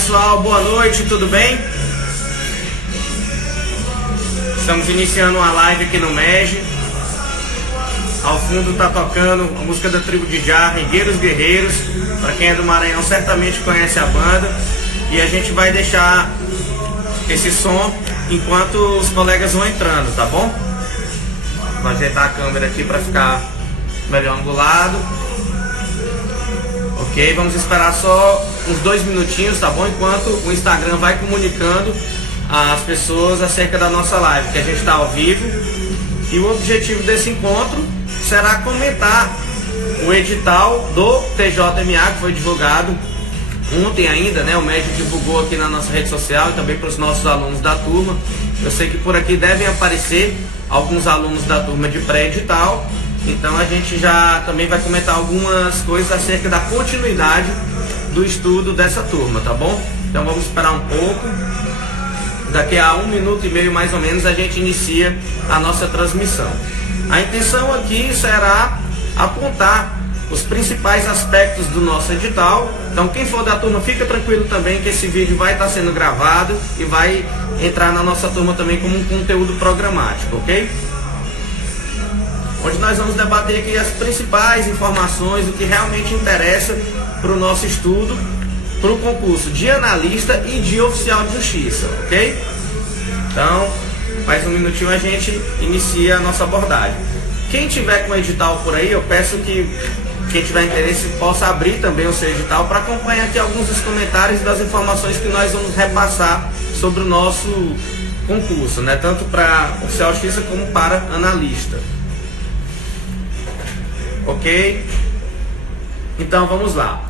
pessoal, boa noite, tudo bem? Estamos iniciando uma live aqui no MEG. Ao fundo tá tocando a música da tribo de Já, Regueiros Guerreiros. Para quem é do Maranhão certamente conhece a banda. E a gente vai deixar esse som enquanto os colegas vão entrando, tá bom? Vou ajeitar a câmera aqui para ficar melhor angulado. Ok, vamos esperar só uns 2 minutinhos, tá bom? Enquanto o Instagram vai comunicando às pessoas acerca da nossa live, que a gente está ao vivo. E o objetivo desse encontro será comentar o edital do TJMA, que foi divulgado ontem ainda, né? O MEG divulgou aqui na nossa rede social e também para os nossos alunos da turma. Eu sei que por aqui devem aparecer alguns alunos da turma de pré-edital. Então a gente já também vai comentar algumas coisas acerca da continuidade do estudo dessa turma, tá bom? Então vamos esperar um pouco. Daqui a 1 minuto e meio mais ou menos a gente inicia a nossa transmissão. A intenção aqui será apontar os principais aspectos do nosso edital. Então quem for da turma fica tranquilo também que esse vídeo vai estar sendo gravado e vai entrar na nossa turma também como um conteúdo programático, ok? Onde nós vamos debater aqui as principais informações, o que realmente interessa para o nosso estudo, para o concurso de analista e de oficial de justiça, ok? Então, mais um minutinho a gente inicia a nossa abordagem. Quem tiver com o edital por aí, eu peço que quem tiver interesse possa abrir também o seu edital para acompanhar aqui alguns dos comentários e das informações que nós vamos repassar sobre o nosso concurso, né? Tanto para oficial de justiça como para analista. Ok? Então vamos lá.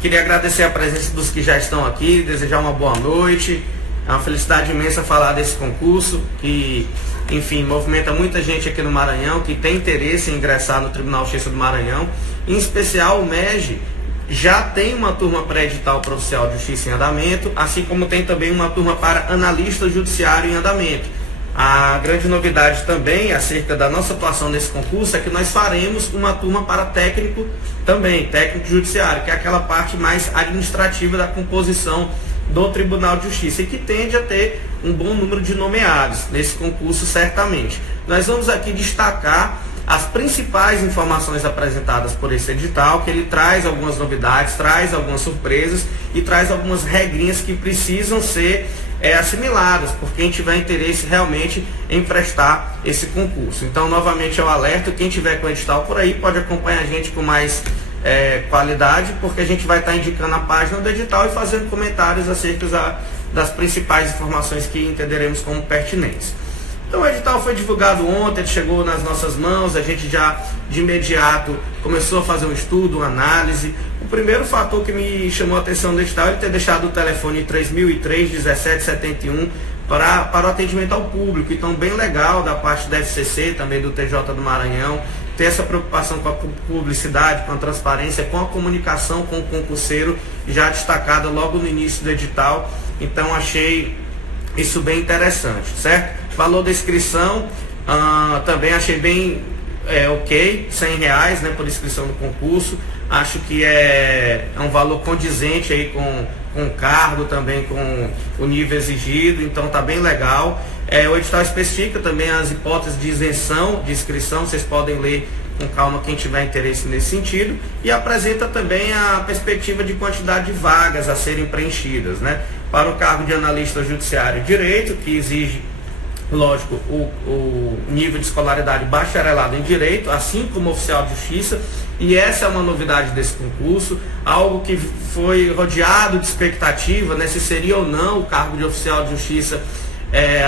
Queria agradecer a presença dos que já estão aqui, desejar uma boa noite. É uma felicidade imensa falar desse concurso que, enfim, movimenta muita gente aqui no Maranhão que tem interesse em ingressar no Tribunal de Justiça do Maranhão. Em especial o MEG já tem uma turma pré-edital para oficial de justiça em andamento, assim como tem também uma turma para analista judiciário em andamento. A grande novidade também acerca da nossa atuação nesse concurso é que nós faremos uma turma para técnico também, técnico judiciário, que é aquela parte mais administrativa da composição do Tribunal de Justiça e que tende a ter um bom número de nomeados nesse concurso certamente. Nós vamos aqui destacar as principais informações apresentadas por esse edital, que ele traz algumas novidades, traz algumas surpresas e traz algumas regrinhas que precisam ser assimiladas por quem tiver interesse realmente em prestar esse concurso. Então, novamente eu alerto, quem tiver com o edital por aí pode acompanhar a gente com mais qualidade, porque a gente vai estar indicando a página do edital e fazendo comentários acerca das principais informações que entenderemos como pertinentes. Então o edital foi divulgado ontem, ele chegou nas nossas mãos, a gente já de imediato começou a fazer um estudo, uma análise. O primeiro fator que me chamou a atenção do edital é ele ter deixado o telefone 3003-1771 para o atendimento ao público. Então bem legal da parte da FCC, também do TJ do Maranhão, ter essa preocupação com a publicidade, com a transparência, com a comunicação com o concurseiro, já destacada logo no início do edital. Então achei isso bem interessante, certo? Valor da inscrição, também achei bem ok, R$100, né, por inscrição no concurso. Acho que é um valor condizente aí com o cargo, também com o nível exigido, então tá bem legal. O edital especifica também as hipóteses de isenção de inscrição, vocês podem ler com calma quem tiver interesse nesse sentido, e apresenta também a perspectiva de quantidade de vagas a serem preenchidas, né? Para o cargo de analista judiciário e direito, que exige, lógico, o nível de escolaridade bacharelado em direito, assim como oficial de justiça, e essa é uma novidade desse concurso, algo que foi rodeado de expectativa, né, se seria ou não o cargo de oficial de justiça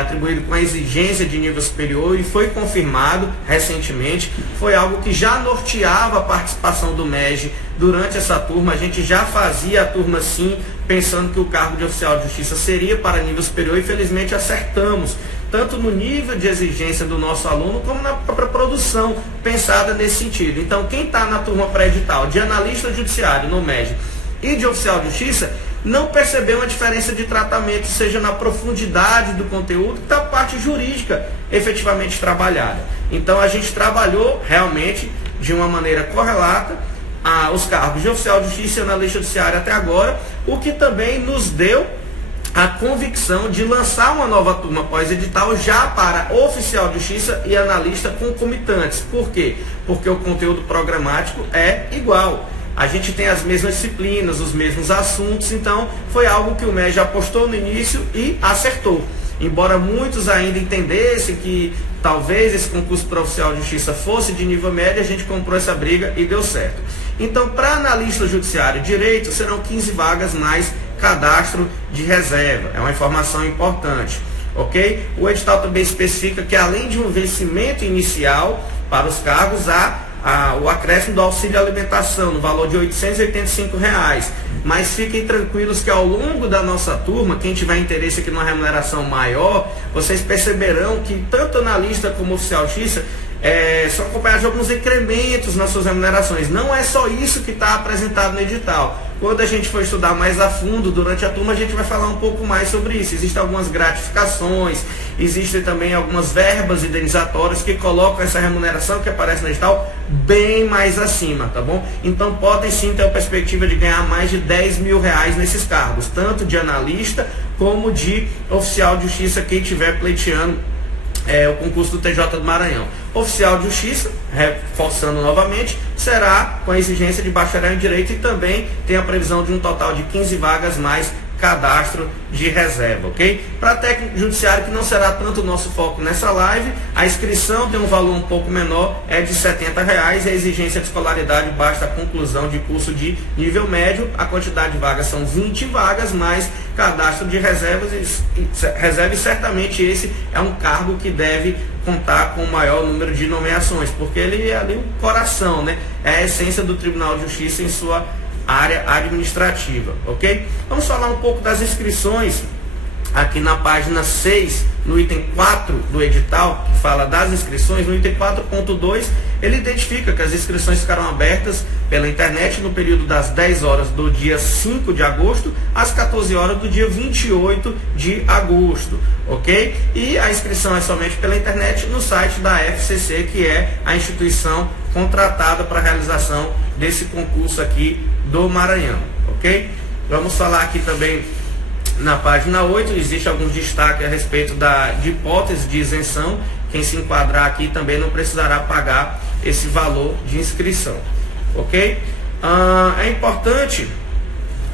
atribuído com a exigência de nível superior, e foi confirmado recentemente. Foi algo que já norteava a participação do MEG durante essa turma. A gente já fazia a turma sim, pensando que o cargo de oficial de justiça seria para nível superior, e felizmente acertamos, tanto no nível de exigência do nosso aluno, como na própria produção pensada nesse sentido. Então quem está na turma pré-edital de analista judiciário no MEG e de oficial de justiça não percebeu uma diferença de tratamento, seja na profundidade do conteúdo, da parte jurídica efetivamente trabalhada. Então a gente trabalhou realmente de uma maneira correlata os cargos de oficial de justiça e analista judiciário até agora, o que também nos deu a convicção de lançar uma nova turma pós-edital já para oficial de justiça e analista concomitantes. Por quê? Porque o conteúdo programático é igual. A gente tem as mesmas disciplinas, os mesmos assuntos, então foi algo que o MEG apostou no início e acertou. Embora muitos ainda entendessem que talvez esse concurso para oficial de justiça fosse de nível médio, a gente comprou essa briga e deu certo. Então, para analista judiciário e direito, serão 15 vagas mais cadastro de reserva. É uma informação importante, ok? O edital também especifica que além de um vencimento inicial para os cargos, há o acréscimo do auxílio alimentação no valor de R$ 885. Mas fiquem tranquilos que ao longo da nossa turma, quem tiver interesse aqui numa remuneração maior, vocês perceberão que tanto analista como oficial de justiça são acompanhados de alguns incrementos nas suas remunerações. Não é só isso que está apresentado no edital. Quando a gente for estudar mais a fundo durante a turma, a gente vai falar um pouco mais sobre isso. Existem algumas gratificações, existem também algumas verbas indenizatórias que colocam essa remuneração que aparece no edital bem mais acima, tá bom? Então podem sim ter a perspectiva de ganhar mais de R$ 10.000 nesses cargos, tanto de analista como de oficial de justiça, quem estiver pleiteando o concurso do TJ do Maranhão. Oficial de justiça, reforçando novamente, será com a exigência de bacharel em direito e também tem a previsão de um total de 15 vagas mais cadastro de reserva, ok? Para técnico judiciário, que não será tanto o nosso foco nessa live, a inscrição tem um valor um pouco menor, é de R$ 70, e a exigência de escolaridade basta a conclusão de curso de nível médio. A quantidade de vagas são 20 vagas, mais cadastro de reservas e certamente esse é um cargo que deve contar com o maior número de nomeações, porque ele é ali o coração, né? É a essência do Tribunal de Justiça em sua área administrativa, ok? Vamos falar um pouco das inscrições aqui na página 6, no item 4 do edital, que fala das inscrições. No item 4.2, ele identifica que as inscrições ficarão abertas pela internet no período das 10 horas do dia 5 de agosto às 14 horas do dia 28 de agosto, ok? E a inscrição é somente pela internet no site da FCC, que é a instituição contratada para a realização desse concurso aqui do Maranhão, ok? Vamos falar aqui também na página 8, existe alguns destaques a respeito de hipótese de isenção. Quem se enquadrar aqui também não precisará pagar esse valor de inscrição, ok? É importante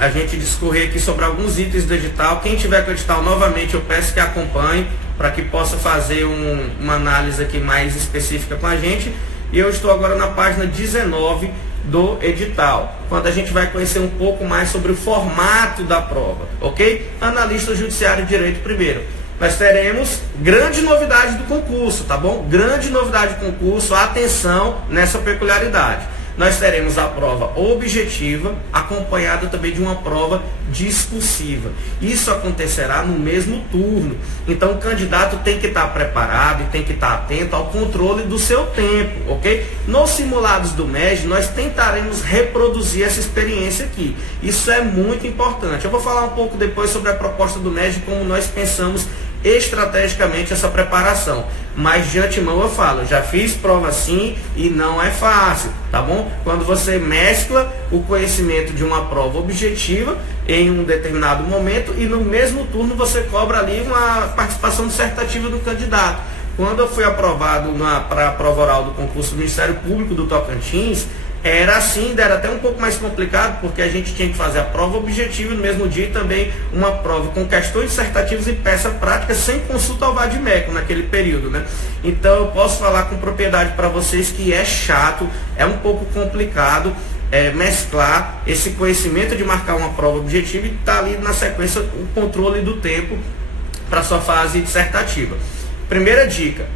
a gente discorrer aqui sobre alguns itens do edital. Quem tiver com o edital novamente, eu peço que acompanhe para que possa fazer uma análise aqui mais específica com a gente. E eu estou agora na página 19 do edital, quando a gente vai conhecer um pouco mais sobre o formato da prova, ok? Analista judiciário e direito primeiro. Nós teremos grande novidade do concurso, tá bom? Grande novidade do concurso, atenção nessa peculiaridade. Nós teremos a prova objetiva, acompanhada também de uma prova discursiva. Isso acontecerá no mesmo turno. Então o candidato tem que estar preparado e tem que estar atento ao controle do seu tempo, ok? Nos simulados do MEG, nós tentaremos reproduzir essa experiência aqui. Isso é muito importante. Eu vou falar um pouco depois sobre a proposta do MEG, como nós pensamos estrategicamente essa preparação, mas de antemão eu falo, já fiz prova assim e não é fácil, tá bom? Quando você mescla o conhecimento de uma prova objetiva em um determinado momento e no mesmo turno você cobra ali uma participação dissertativa do candidato. Quando eu fui aprovado para a prova oral do concurso do Ministério Público do Tocantins, era assim, era até um pouco mais complicado, porque a gente tinha que fazer a prova objetiva no mesmo dia e também uma prova com questões dissertativas e peça prática sem consulta ao vadimédico naquele período, né? Então eu posso falar com propriedade para vocês que é chato, é um pouco complicado mesclar esse conhecimento de marcar uma prova objetiva e estar ali na sequência o controle do tempo para sua fase dissertativa. Primeira dica: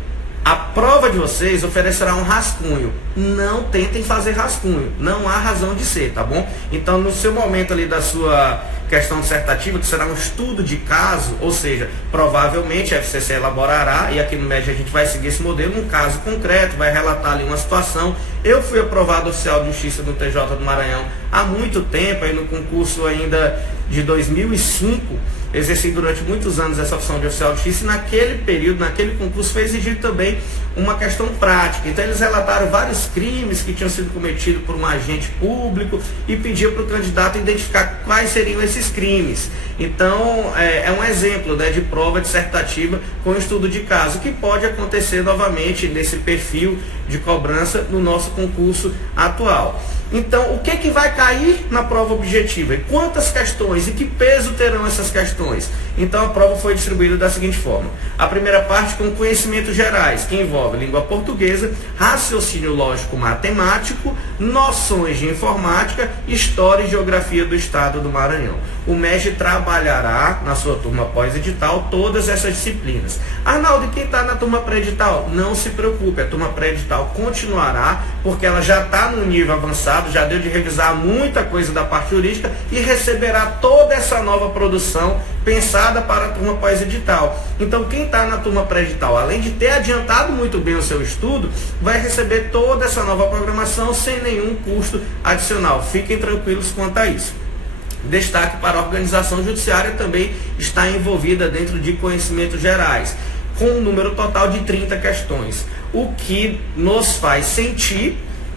a prova de vocês oferecerá um rascunho. Não tentem fazer rascunho. Não há razão de ser, tá bom? Então, no seu momento ali da sua questão dissertativa, que será um estudo de caso, ou seja, provavelmente a FCC elaborará, e aqui no MEG a gente vai seguir esse modelo, um caso concreto, vai relatar ali uma situação. Eu fui aprovado oficial de justiça do TJ do Maranhão há muito tempo, aí no concurso ainda de 2005, exerci durante muitos anos essa opção de oficial de justiça, e naquele período, naquele concurso, foi exigido também uma questão prática. Então eles relataram vários crimes que tinham sido cometidos por um agente público e pediam para o candidato identificar quais seriam esses crimes. Então é um exemplo, né, de prova dissertativa com estudo de caso, que pode acontecer novamente nesse perfil de cobrança no nosso concurso atual. Então, o que vai cair na prova objetiva? E quantas questões? E que peso terão essas questões? Então, a prova foi distribuída da seguinte forma. A primeira parte com conhecimentos gerais, que envolve língua portuguesa, raciocínio lógico matemático, noções de informática, história e geografia do estado do Maranhão. O MEG trabalhará na sua turma pós-edital todas essas disciplinas. Arnaldo, e quem está na turma pré-edital? Não se preocupe, a turma pré-edital continuará, porque ela já está no nível avançado, já deu de revisar muita coisa da parte jurídica e receberá toda essa nova produção pensada para a turma pós-edital. Então, quem está na turma pré-edital, além de ter adiantado muito bem o seu estudo, vai receber toda essa nova programação sem nenhum custo adicional. Fiquem tranquilos quanto a isso. Destaque para a organização judiciária também está envolvida dentro de conhecimentos gerais, com um número total de 30 questões, o que nos faz sentir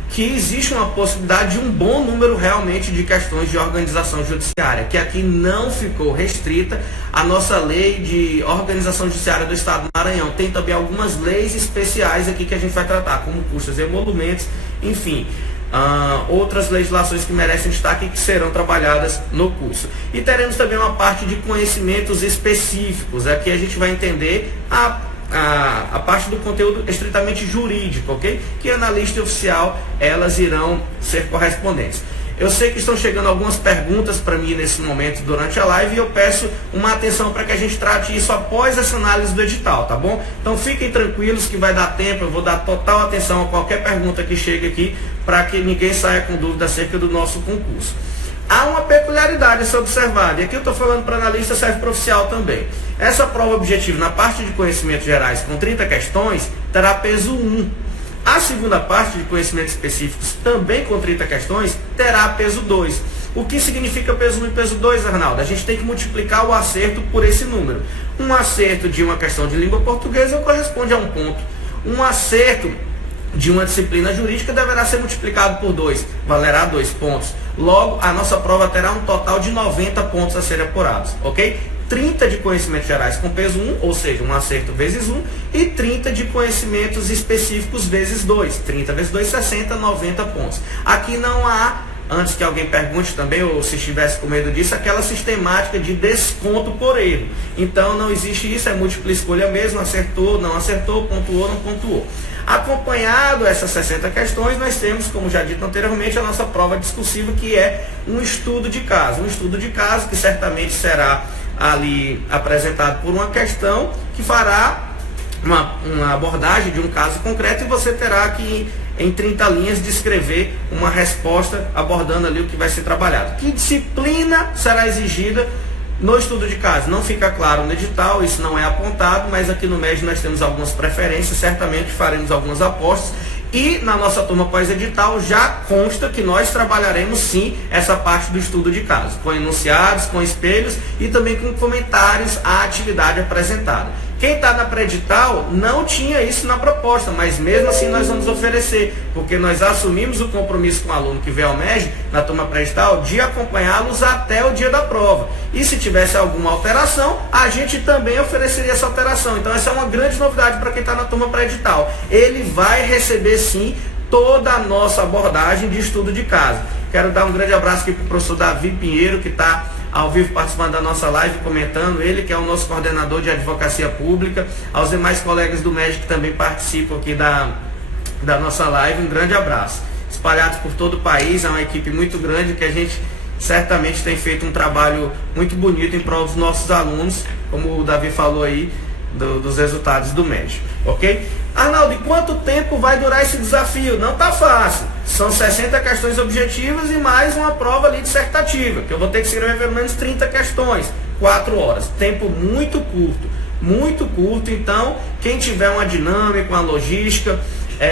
que existe uma possibilidade de um bom número realmente de questões de organização judiciária, que aqui não ficou restrita à nossa lei de organização judiciária do estado do Maranhão. Tem também algumas leis especiais aqui que a gente vai tratar, como custas e emolumentos, enfim. Outras legislações que merecem destaque e que serão trabalhadas no curso. E teremos também uma parte de conhecimentos específicos. Aqui a gente vai entender a parte do conteúdo estritamente jurídico, ok? Que analista e oficial, elas irão ser correspondentes. Eu sei que estão chegando algumas perguntas para mim nesse momento durante a live e eu peço uma atenção para que a gente trate isso após essa análise do edital, tá bom? Então fiquem tranquilos que vai dar tempo, eu vou dar total atenção a qualquer pergunta que chegue aqui para que ninguém saia com dúvida acerca do nosso concurso. Há uma peculiaridade a ser observada, e aqui eu estou falando para analista, serve para oficial também. Essa prova objetiva na parte de conhecimentos gerais com 30 questões terá peso 1. A segunda parte de conhecimentos específicos, também com 30 questões, terá peso 2. O que significa peso 1 e peso 2, Arnaldo? A gente tem que multiplicar o acerto por esse número. Um acerto de uma questão de língua portuguesa corresponde a 1 ponto. Um acerto de uma disciplina jurídica deverá ser multiplicado por 2, valerá 2 pontos. Logo, a nossa prova terá um total de 90 pontos a serem apurados, ok? 30 de conhecimentos gerais com peso 1, ou seja, um acerto vezes 1, e 30 de conhecimentos específicos vezes 2. 30 vezes 2, 60, 90 pontos. Aqui não há, antes que alguém pergunte também, ou se estivesse com medo disso, aquela sistemática de desconto por erro. Então não existe isso, é múltipla escolha mesmo, acertou, não pontuou, não pontuou. Acompanhado essas 60 questões, nós temos, como já dito anteriormente, a nossa prova discursiva, que é um estudo de caso. Um estudo de caso que certamente será ali apresentado por uma questão que fará uma abordagem de um caso concreto e você terá que, em 30 linhas, descrever uma resposta abordando ali o que vai ser trabalhado. Que disciplina será exigida no estudo de caso? Não fica claro no edital, isso não é apontado, mas aqui no MEG nós temos algumas preferências, certamente faremos algumas apostas. E na nossa turma pós-edital já consta que nós trabalharemos sim essa parte do estudo de caso, com enunciados, com espelhos e também com comentários à atividade apresentada. Quem está na pré-edital não tinha isso na proposta, mas mesmo assim nós vamos oferecer, porque nós assumimos o compromisso com o aluno que veio ao MEG, na turma pré-edital, de acompanhá-los até o dia da prova. E se tivesse alguma alteração, a gente também ofereceria essa alteração. Então essa é uma grande novidade para quem está na turma pré-edital. Ele vai receber sim toda a nossa abordagem de estudo de caso. Quero dar um grande abraço aqui para o professor Davi Pinheiro, que está ao vivo participando da nossa live, comentando, ele que é o nosso coordenador de advocacia pública, aos demais colegas do MEG que também participam aqui da nossa live, um grande abraço. Espalhados por todo o país, é uma equipe muito grande que a gente certamente tem feito um trabalho muito bonito em prol dos nossos alunos, como o Davi falou aí, dos resultados do MEG, ok? Arnaldo, e quanto tempo vai durar esse desafio? Não está fácil. São 60 questões objetivas e mais uma prova ali dissertativa, que eu vou ter que escrever pelo menos 30 questões, 4 horas. Tempo muito curto. Então, quem tiver uma dinâmica, uma logística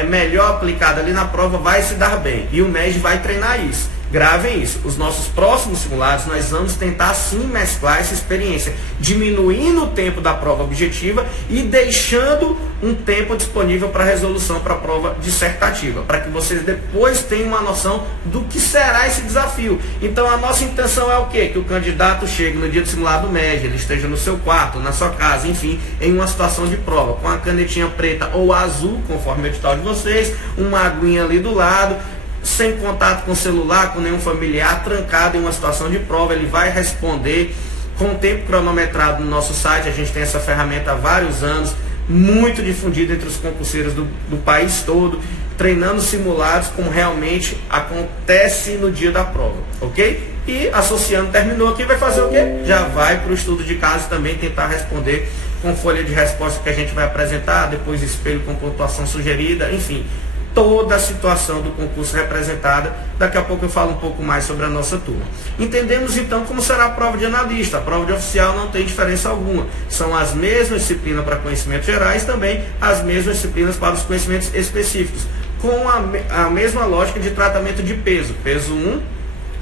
melhor aplicada ali na prova vai se dar bem. E o MEG vai treinar isso. Gravem isso. Os nossos próximos simulados, nós vamos tentar sim mesclar essa experiência, diminuindo o tempo da prova objetiva e deixando um tempo disponível para resolução para a prova dissertativa, para que vocês depois tenham uma noção do que será esse desafio. Então a nossa intenção é o quê? Que o candidato chegue no dia do simulado médio, ele esteja no seu quarto, na sua casa, enfim, em uma situação de prova, com a canetinha preta ou azul, conforme o edital de vocês, uma aguinha ali do lado, sem contato com o celular, com nenhum familiar, trancado em uma situação de prova. Ele vai responder com o tempo cronometrado no nosso site. A gente tem essa ferramenta há vários anos, muito difundida entre os concurseiros do país todo, treinando simulados como realmente acontece no dia da prova, ok? E associando, terminou aqui, vai fazer o quê? Já vai para o estudo de caso também tentar responder com folha de resposta que a gente vai apresentar, depois espelho com pontuação sugerida, enfim, toda a situação do concurso representada. Daqui a pouco eu falo um pouco mais sobre a nossa turma. Entendemos então como será a prova de analista. A prova de oficial não tem diferença alguma. São as mesmas disciplinas para conhecimentos gerais, também as mesmas disciplinas para os conhecimentos específicos, com a mesma lógica de tratamento de peso. Peso 1,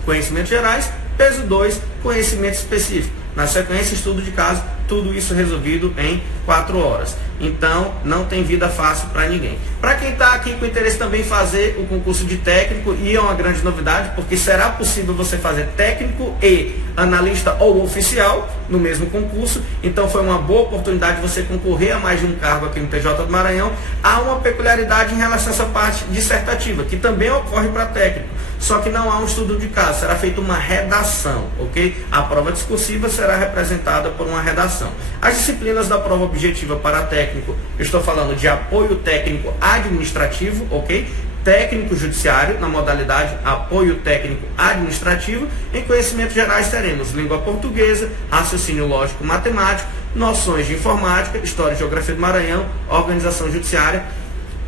conhecimentos gerais. Peso 2, conhecimento específico. Na sequência, estudo de caso, tudo isso resolvido em 4 horas. Então, não tem vida fácil para ninguém. Para quem está aqui com interesse também em fazer o concurso de técnico, e é uma grande novidade, porque será possível você fazer técnico e analista ou oficial no mesmo concurso. Então, foi uma boa oportunidade de você concorrer a mais de um cargo aqui no TJ do Maranhão. Há uma peculiaridade em relação a essa parte dissertativa, que também ocorre para técnico. Só que não há um estudo de caso, será feita uma redação, ok? A prova discursiva será representada por uma redação. As disciplinas da prova objetiva para técnico, eu estou falando de apoio técnico administrativo, ok? Técnico judiciário, na modalidade apoio técnico administrativo. Em conhecimentos gerais teremos língua portuguesa, raciocínio lógico matemático, noções de informática, história e geografia do Maranhão, organização judiciária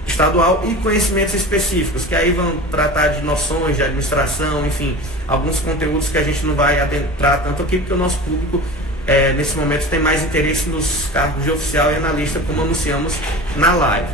estadual e conhecimentos específicos, que aí vão tratar de noções de administração, enfim, alguns conteúdos que a gente não vai adentrar tanto aqui, porque o nosso público nesse momento tem mais interesse nos cargos de oficial e analista, como anunciamos na live,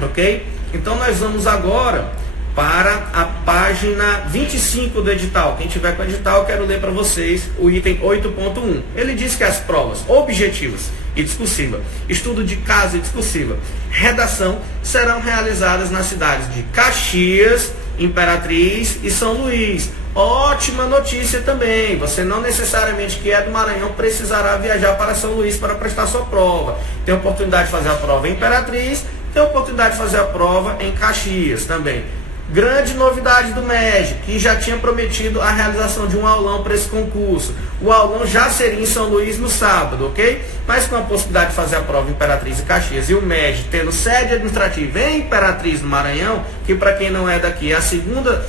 ok? Então nós vamos agora para a página 25 do edital. Quem tiver com o edital, eu quero ler para vocês o item 8.1. Ele diz que as provas objetivas e discursiva, estudo de caso e discursiva, redação, serão realizadas nas cidades de Caxias, Imperatriz e São Luís. Ótima notícia também, você não necessariamente que é do Maranhão precisará viajar para São Luís para prestar sua prova. Tem a oportunidade de fazer a prova em Imperatriz, tem a oportunidade de fazer a prova em Caxias também. Grande novidade do MEG, que já tinha prometido a realização de um aulão para esse concurso. O aulão já seria em São Luís no sábado, ok? Mas com a possibilidade de fazer a prova em Imperatriz e Caxias, e o MEG tendo sede administrativa em Imperatriz, no Maranhão, que para quem não é daqui é a segunda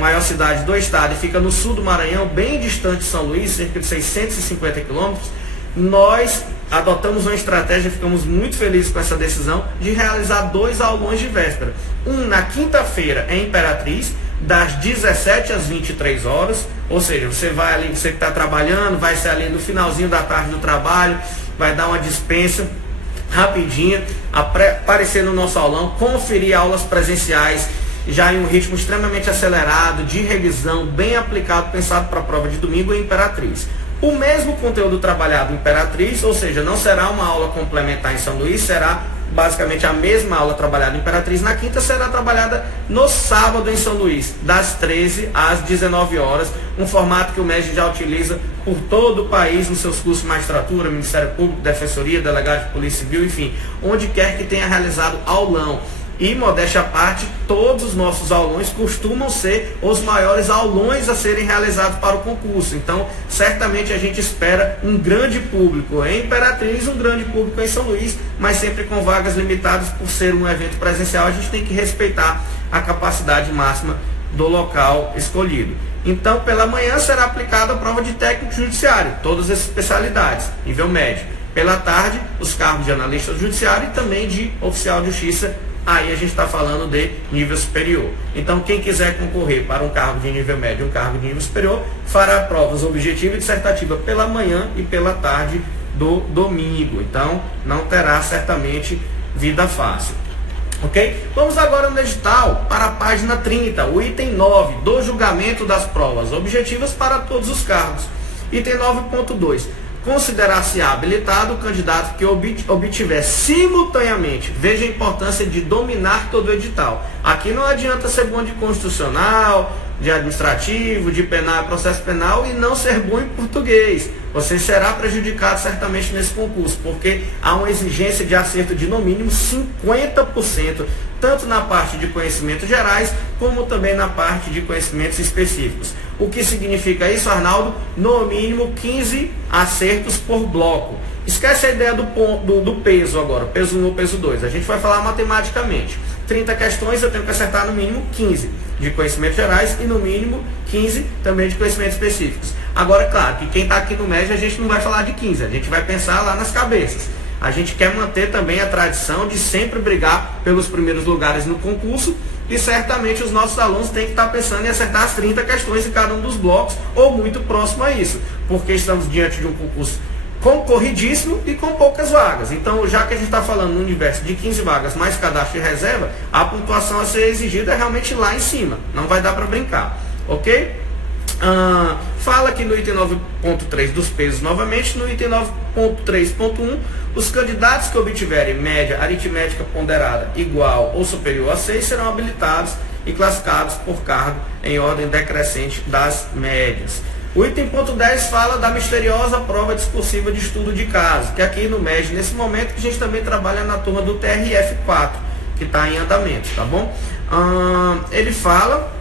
maior cidade do estado e fica no sul do Maranhão, bem distante de São Luís, cerca de 650 quilômetros, nós adotamos uma estratégia, ficamos muito felizes com essa decisão de realizar 2 aulões de véspera. Um na quinta-feira em Imperatriz, das 17 às 23 horas, ou seja, você vai ali, você que está trabalhando, vai ser ali no finalzinho da tarde do trabalho, vai dar uma dispensa rapidinha, aparecer no nosso aulão, conferir aulas presenciais, já em um ritmo extremamente acelerado, de revisão, bem aplicado, pensado para a prova de domingo em Imperatriz. O mesmo conteúdo trabalhado em Imperatriz, ou seja, não será uma aula complementar em São Luís, será basicamente a mesma aula trabalhada em Imperatriz na quinta, será trabalhada no sábado em São Luís, das 13 às 19 horas, um formato que o MEG já utiliza por todo o país nos seus cursos de magistratura, Ministério Público, Defensoria, Delegado de Polícia Civil, enfim, onde quer que tenha realizado aulão. E, modéstia à parte, todos os nossos aulões costumam ser os maiores aulões a serem realizados para o concurso. Então, certamente a gente espera um grande público em Imperatriz, um grande público em São Luís, mas sempre com vagas limitadas por ser um evento presencial. A gente tem que respeitar a capacidade máxima do local escolhido. Então, pela manhã será aplicada a prova de técnico judiciário, todas as especialidades, nível médio. Pela tarde, os cargos de analista judiciário e também de oficial de justiça. Aí a gente está falando de nível superior. Então, quem quiser concorrer para um cargo de nível médio e um cargo de nível superior, fará provas objetiva e dissertativa pela manhã e pela tarde do domingo. Então, não terá certamente vida fácil. Ok? Vamos agora no edital para a página 30, o item 9, do julgamento das provas objetivas para todos os cargos. Item 9.2. Considerar-se habilitado o candidato que obtiver simultaneamente, veja a importância de dominar todo o edital. Aqui não adianta ser bom de constitucional, de administrativo, de penal, processo penal e não ser bom em português. Você será prejudicado certamente nesse concurso, porque há uma exigência de acerto de no mínimo 50%, tanto na parte de conhecimentos gerais, como também na parte de conhecimentos específicos. O que significa isso, Arnaldo? No mínimo 15 acertos por bloco. Esquece a ideia do peso agora, peso 1 ou peso 2. A gente vai falar matematicamente. 30 questões, eu tenho que acertar no mínimo 15 de conhecimentos gerais e no mínimo 15 também de conhecimentos específicos. Agora, é claro que quem está aqui no MEG, a gente não vai falar de 15, a gente vai pensar lá nas cabeças. A gente quer manter também a tradição de sempre brigar pelos primeiros lugares no concurso e certamente os nossos alunos têm que estar pensando em acertar as 30 questões em cada um dos blocos ou muito próximo a isso, porque estamos diante de um concurso concorridíssimo e com poucas vagas. Então, já que a gente está falando no universo de 15 vagas mais cadastro de reserva, a pontuação a ser exigida é realmente lá em cima, não vai dar para brincar, ok? Fala aqui no item 9.3 dos pesos novamente, no item 9.3.1, os candidatos que obtiverem média aritmética ponderada igual ou superior a 6 serão habilitados e classificados por cargo em ordem decrescente das médias. O item ponto 10 fala da misteriosa prova discursiva de estudo de caso, que aqui no MEG, nesse momento, que a gente também trabalha na turma do TRF4, que está em andamento, tá bom? Ele fala,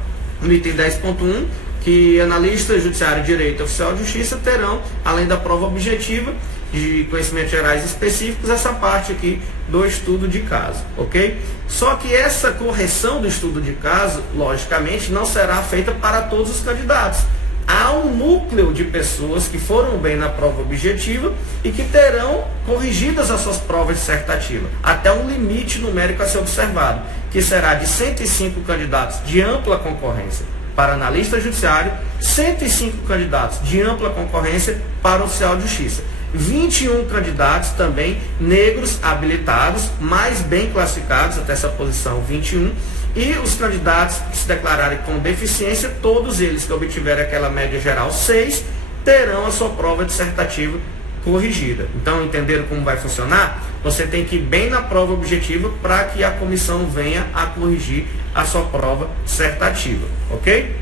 no item 10.1, que analistas judiciário, direito e oficial de justiça terão, além da prova objetiva de conhecimentos gerais específicos, essa parte aqui do estudo de caso, ok? Só que essa correção do estudo de caso, logicamente, não será feita para todos os candidatos. Há um núcleo de pessoas que foram bem na prova objetiva e que terão corrigidas as suas provas dissertativas, até um limite numérico a ser observado, que será de 105 candidatos de ampla concorrência para analista judiciário, 105 candidatos de ampla concorrência para oficial de justiça. 21 candidatos também negros habilitados, mais bem classificados até essa posição 21, e os candidatos que se declararem com deficiência, todos eles que obtiverem aquela média geral 6, terão a sua prova dissertativa corrigida. Então, entenderam como vai funcionar? Você tem que ir bem na prova objetiva para que a comissão venha a corrigir a sua prova dissertativa, ok?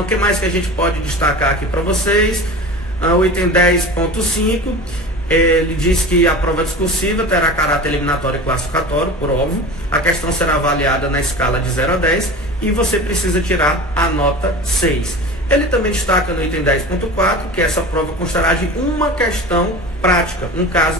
O que mais que a gente pode destacar aqui para vocês? O item 10.5, ele diz que a prova discursiva terá caráter eliminatório e classificatório, por óbvio. A questão será avaliada na escala de 0 a 10 e você precisa tirar a nota 6. Ele também destaca no item 10.4 que essa prova constará de uma questão prática, um caso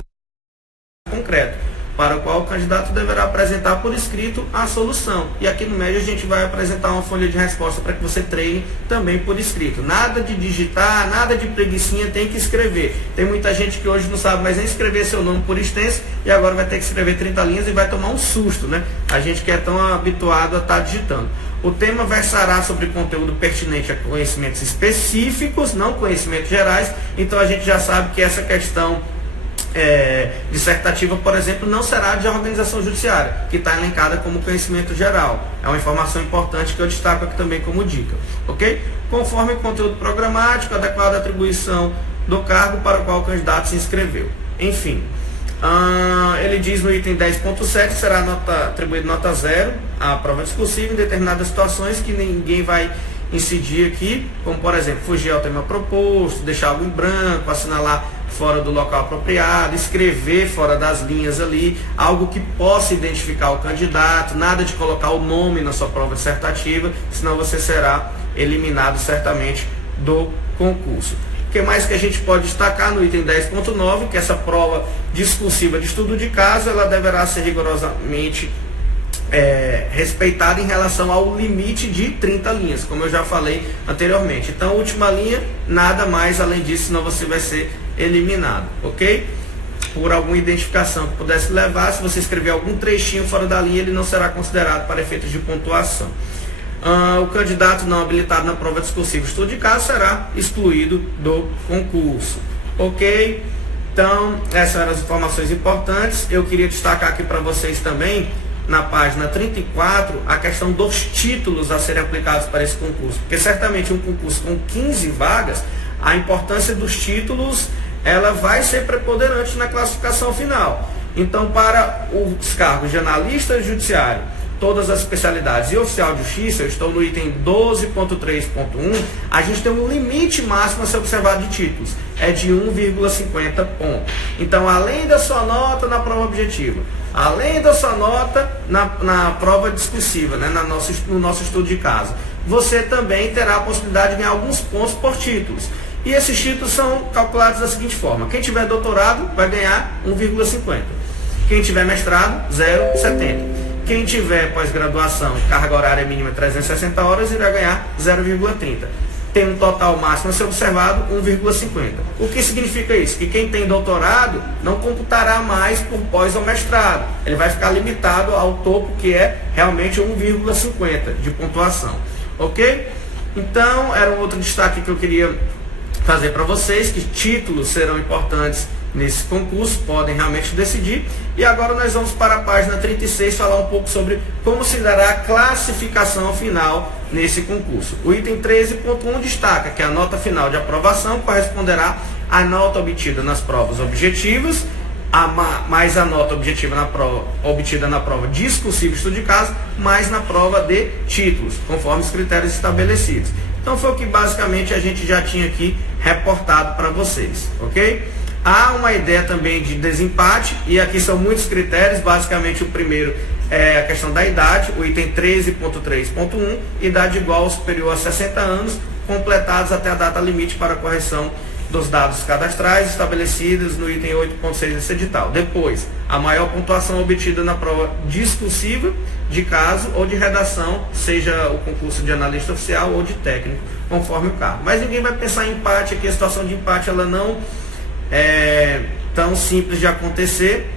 concreto, para o qual o candidato deverá apresentar por escrito a solução. E aqui no MEG a gente vai apresentar uma folha de resposta para que você treine também por escrito. Nada de digitar, nada de preguicinha, tem que escrever. Tem muita gente que hoje não sabe mais nem escrever seu nome por extenso e agora vai ter que escrever 30 linhas e vai tomar um susto, né? A gente que é tão habituado a estar digitando. O tema versará sobre conteúdo pertinente a conhecimentos específicos, não conhecimentos gerais. Então a gente já sabe que essa questão dissertativa, por exemplo, não será de organização judiciária, que está elencada como conhecimento geral. É uma informação importante que eu destaco aqui também como dica, ok? Conforme o conteúdo programático, adequada à atribuição do cargo para o qual o candidato se inscreveu. Enfim, ele diz no item 10.7, será atribuído nota 0 à prova discursiva em determinadas situações que ninguém vai incidir aqui, como por exemplo, fugir ao tema proposto, deixar algo em branco, assinalar fora do local apropriado, escrever fora das linhas ali, algo que possa identificar o candidato, nada de colocar o nome na sua prova dissertativa, senão você será eliminado certamente do concurso. O que mais que a gente pode destacar no item 10.9, que essa prova discursiva de estudo de caso, ela deverá ser rigorosamente respeitada em relação ao limite de 30 linhas, como eu já falei anteriormente. Então, última linha, nada mais além disso, senão você vai ser eliminado, ok? Por alguma identificação que pudesse levar, se você escrever algum trechinho fora da linha, ele não será considerado para efeitos de pontuação. O candidato não habilitado na prova discursiva de estudo de caso será excluído do concurso, ok? Então, essas eram as informações importantes. Eu queria destacar aqui para vocês também na página 34 a questão dos títulos a serem aplicados para esse concurso, porque certamente um concurso com 15 vagas, a importância dos títulos ela vai ser preponderante na classificação final. Então, para os cargos de analista judiciário, todas as especialidades e oficial de justiça, eu estou no item 12.3.1, a gente tem um limite máximo a ser observado de títulos, é de 1,50 pontos. Então, além da sua nota na prova objetiva, além da sua nota na prova discursiva, né, no nosso estudo de caso, você também terá a possibilidade de ganhar alguns pontos por títulos. E esses títulos são calculados da seguinte forma: quem tiver doutorado vai ganhar 1,50. Quem tiver mestrado, 0,70. Quem tiver pós-graduação, carga horária mínima 360 horas, irá ganhar 0,30. Tem um total máximo a ser observado, 1,50. O que significa isso? Que quem tem doutorado não computará mais por pós ou mestrado. Ele vai ficar limitado ao topo, que é realmente 1,50 de pontuação. Ok? Então, era um outro destaque que eu queria fazer para vocês, que títulos serão importantes nesse concurso, podem realmente decidir. E agora nós vamos para a página 36 falar um pouco sobre como se dará a classificação final nesse concurso. O item 13.1 destaca que a nota final de aprovação corresponderá à nota obtida nas provas objetivas, mais a nota objetiva obtida na prova discursiva estudo de caso, mais na prova de títulos, conforme os critérios estabelecidos. Então foi o que basicamente a gente já tinha aqui reportado para vocês, ok? Há uma ideia também de desempate, e aqui são muitos critérios. Basicamente o primeiro é a questão da idade, o item 13.3.1, idade igual ou superior a 60 anos, completados até a data limite para correção dos dados cadastrais estabelecidos no item 8.6 desse edital. Depois, a maior pontuação obtida na prova discursiva de caso ou de redação, seja o concurso de analista oficial ou de técnico, conforme o cargo. Mas ninguém vai pensar em empate aqui, a situação de empate ela não é tão simples de acontecer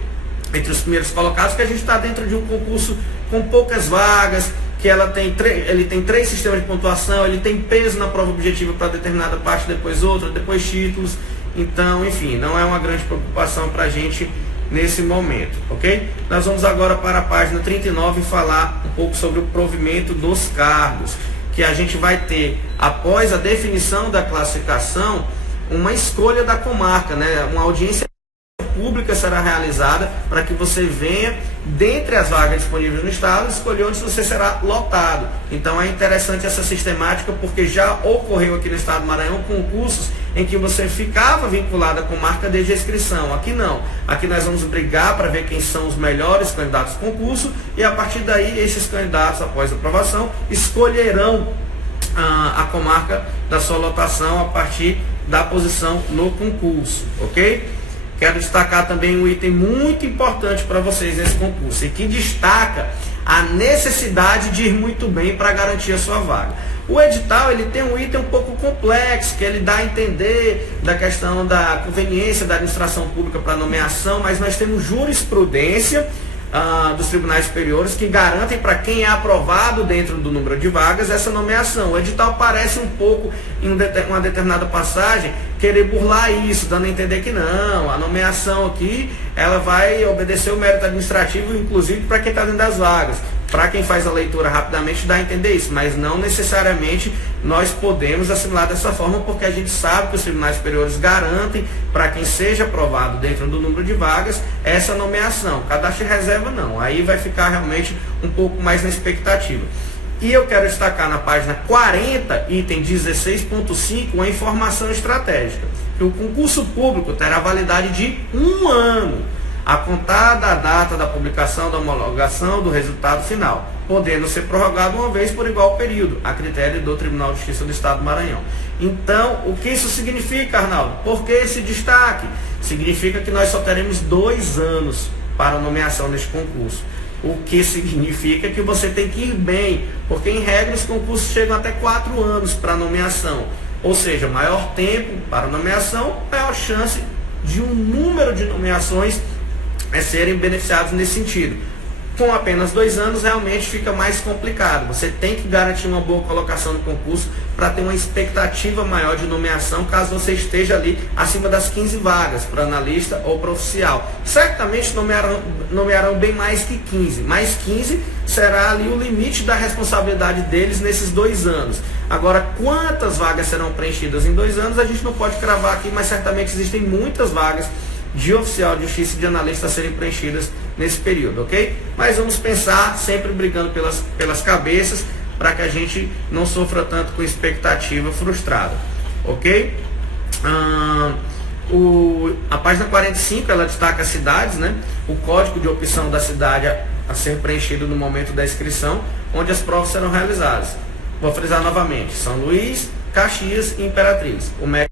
entre os primeiros colocados, que a gente está dentro de um concurso com poucas vagas, que ele tem 3 sistemas de pontuação, ele tem peso na prova objetiva para determinada parte, depois outra, depois títulos. Então, enfim, não é uma grande preocupação para a gente nesse momento, ok? Nós vamos agora para a página 39 e falar um pouco sobre o provimento dos cargos, que a gente vai ter, após a definição da classificação, uma escolha da comarca, né? Uma audiência pública será realizada para que você venha, dentre as vagas disponíveis no estado, escolher onde você será lotado. Então é interessante essa sistemática, porque já ocorreu aqui no estado do Maranhão concursos em que você ficava vinculado à comarca desde a inscrição. Aqui não. Aqui nós vamos brigar para ver quem são os melhores candidatos ao concurso, e a partir daí esses candidatos, após a aprovação, escolherão a comarca da sua lotação a partir da posição no concurso, ok? Quero destacar também um item muito importante para vocês nesse concurso, e que destaca a necessidade de ir muito bem para garantir a sua vaga. O edital ele tem um item um pouco complexo, que ele dá a entender da questão da conveniência da administração pública para nomeação, mas nós temos jurisprudência dos tribunais superiores que garantem para quem é aprovado dentro do número de vagas essa nomeação. O edital parece um pouco, em uma determinada passagem, querer burlar isso, dando a entender que não, a nomeação aqui ela vai obedecer o mérito administrativo, inclusive para quem está dentro das vagas. Para quem faz a leitura rapidamente dá a entender isso, mas não necessariamente nós podemos assimilar dessa forma, porque a gente sabe que os tribunais superiores garantem para quem seja aprovado dentro do número de vagas essa nomeação. Cadastro de reserva não, aí vai ficar realmente um pouco mais na expectativa. E eu quero destacar na página 40, item 16.5, uma informação estratégica, que o concurso público terá validade de 1 ano, a contar da data da publicação da homologação do resultado final, podendo ser prorrogado uma vez por igual período, a critério do Tribunal de Justiça do Estado do Maranhão. Então, o que isso significa, Arnaldo? Por que esse destaque? Significa que nós só teremos 2 anos para a nomeação neste concurso. O que significa que você tem que ir bem, porque em regra os concursos chegam até 4 anos para a nomeação. Ou seja, maior tempo para a nomeação, maior chance de um número de nomeações serem beneficiados nesse sentido. Com apenas 2 anos realmente fica mais complicado. Você tem que garantir uma boa colocação no concurso para ter uma expectativa maior de nomeação, caso você esteja ali acima das 15 vagas para analista ou para oficial. Certamente nomearão bem mais que 15, mas 15 será ali o limite da responsabilidade deles nesses 2 anos. Agora, quantas vagas serão preenchidas em 2 anos, a gente não pode cravar aqui, mas certamente existem muitas vagas de oficial de justiça e de analista a serem preenchidas nesse período, ok? Mas vamos pensar sempre brigando pelas cabeças para que a gente não sofra tanto com expectativa frustrada, ok? A página 45 ela destaca as cidades, né? O código de opção da cidade a ser preenchido no momento da inscrição, onde as provas serão realizadas. Vou frisar novamente: São Luís, Caxias e Imperatriz. O médico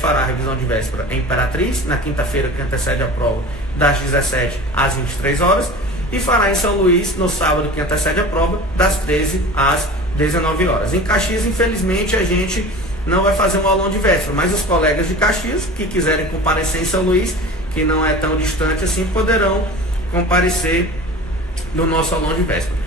fará a revisão de véspera em Imperatriz, na quinta-feira que antecede a prova, das 17 às 23 horas, e fará em São Luís, no sábado que antecede a prova, das 13 às 19 horas. Em Caxias, infelizmente, a gente não vai fazer um aulão de véspera, mas os colegas de Caxias que quiserem comparecer em São Luís, que não é tão distante assim, poderão comparecer no nosso aulão de véspera.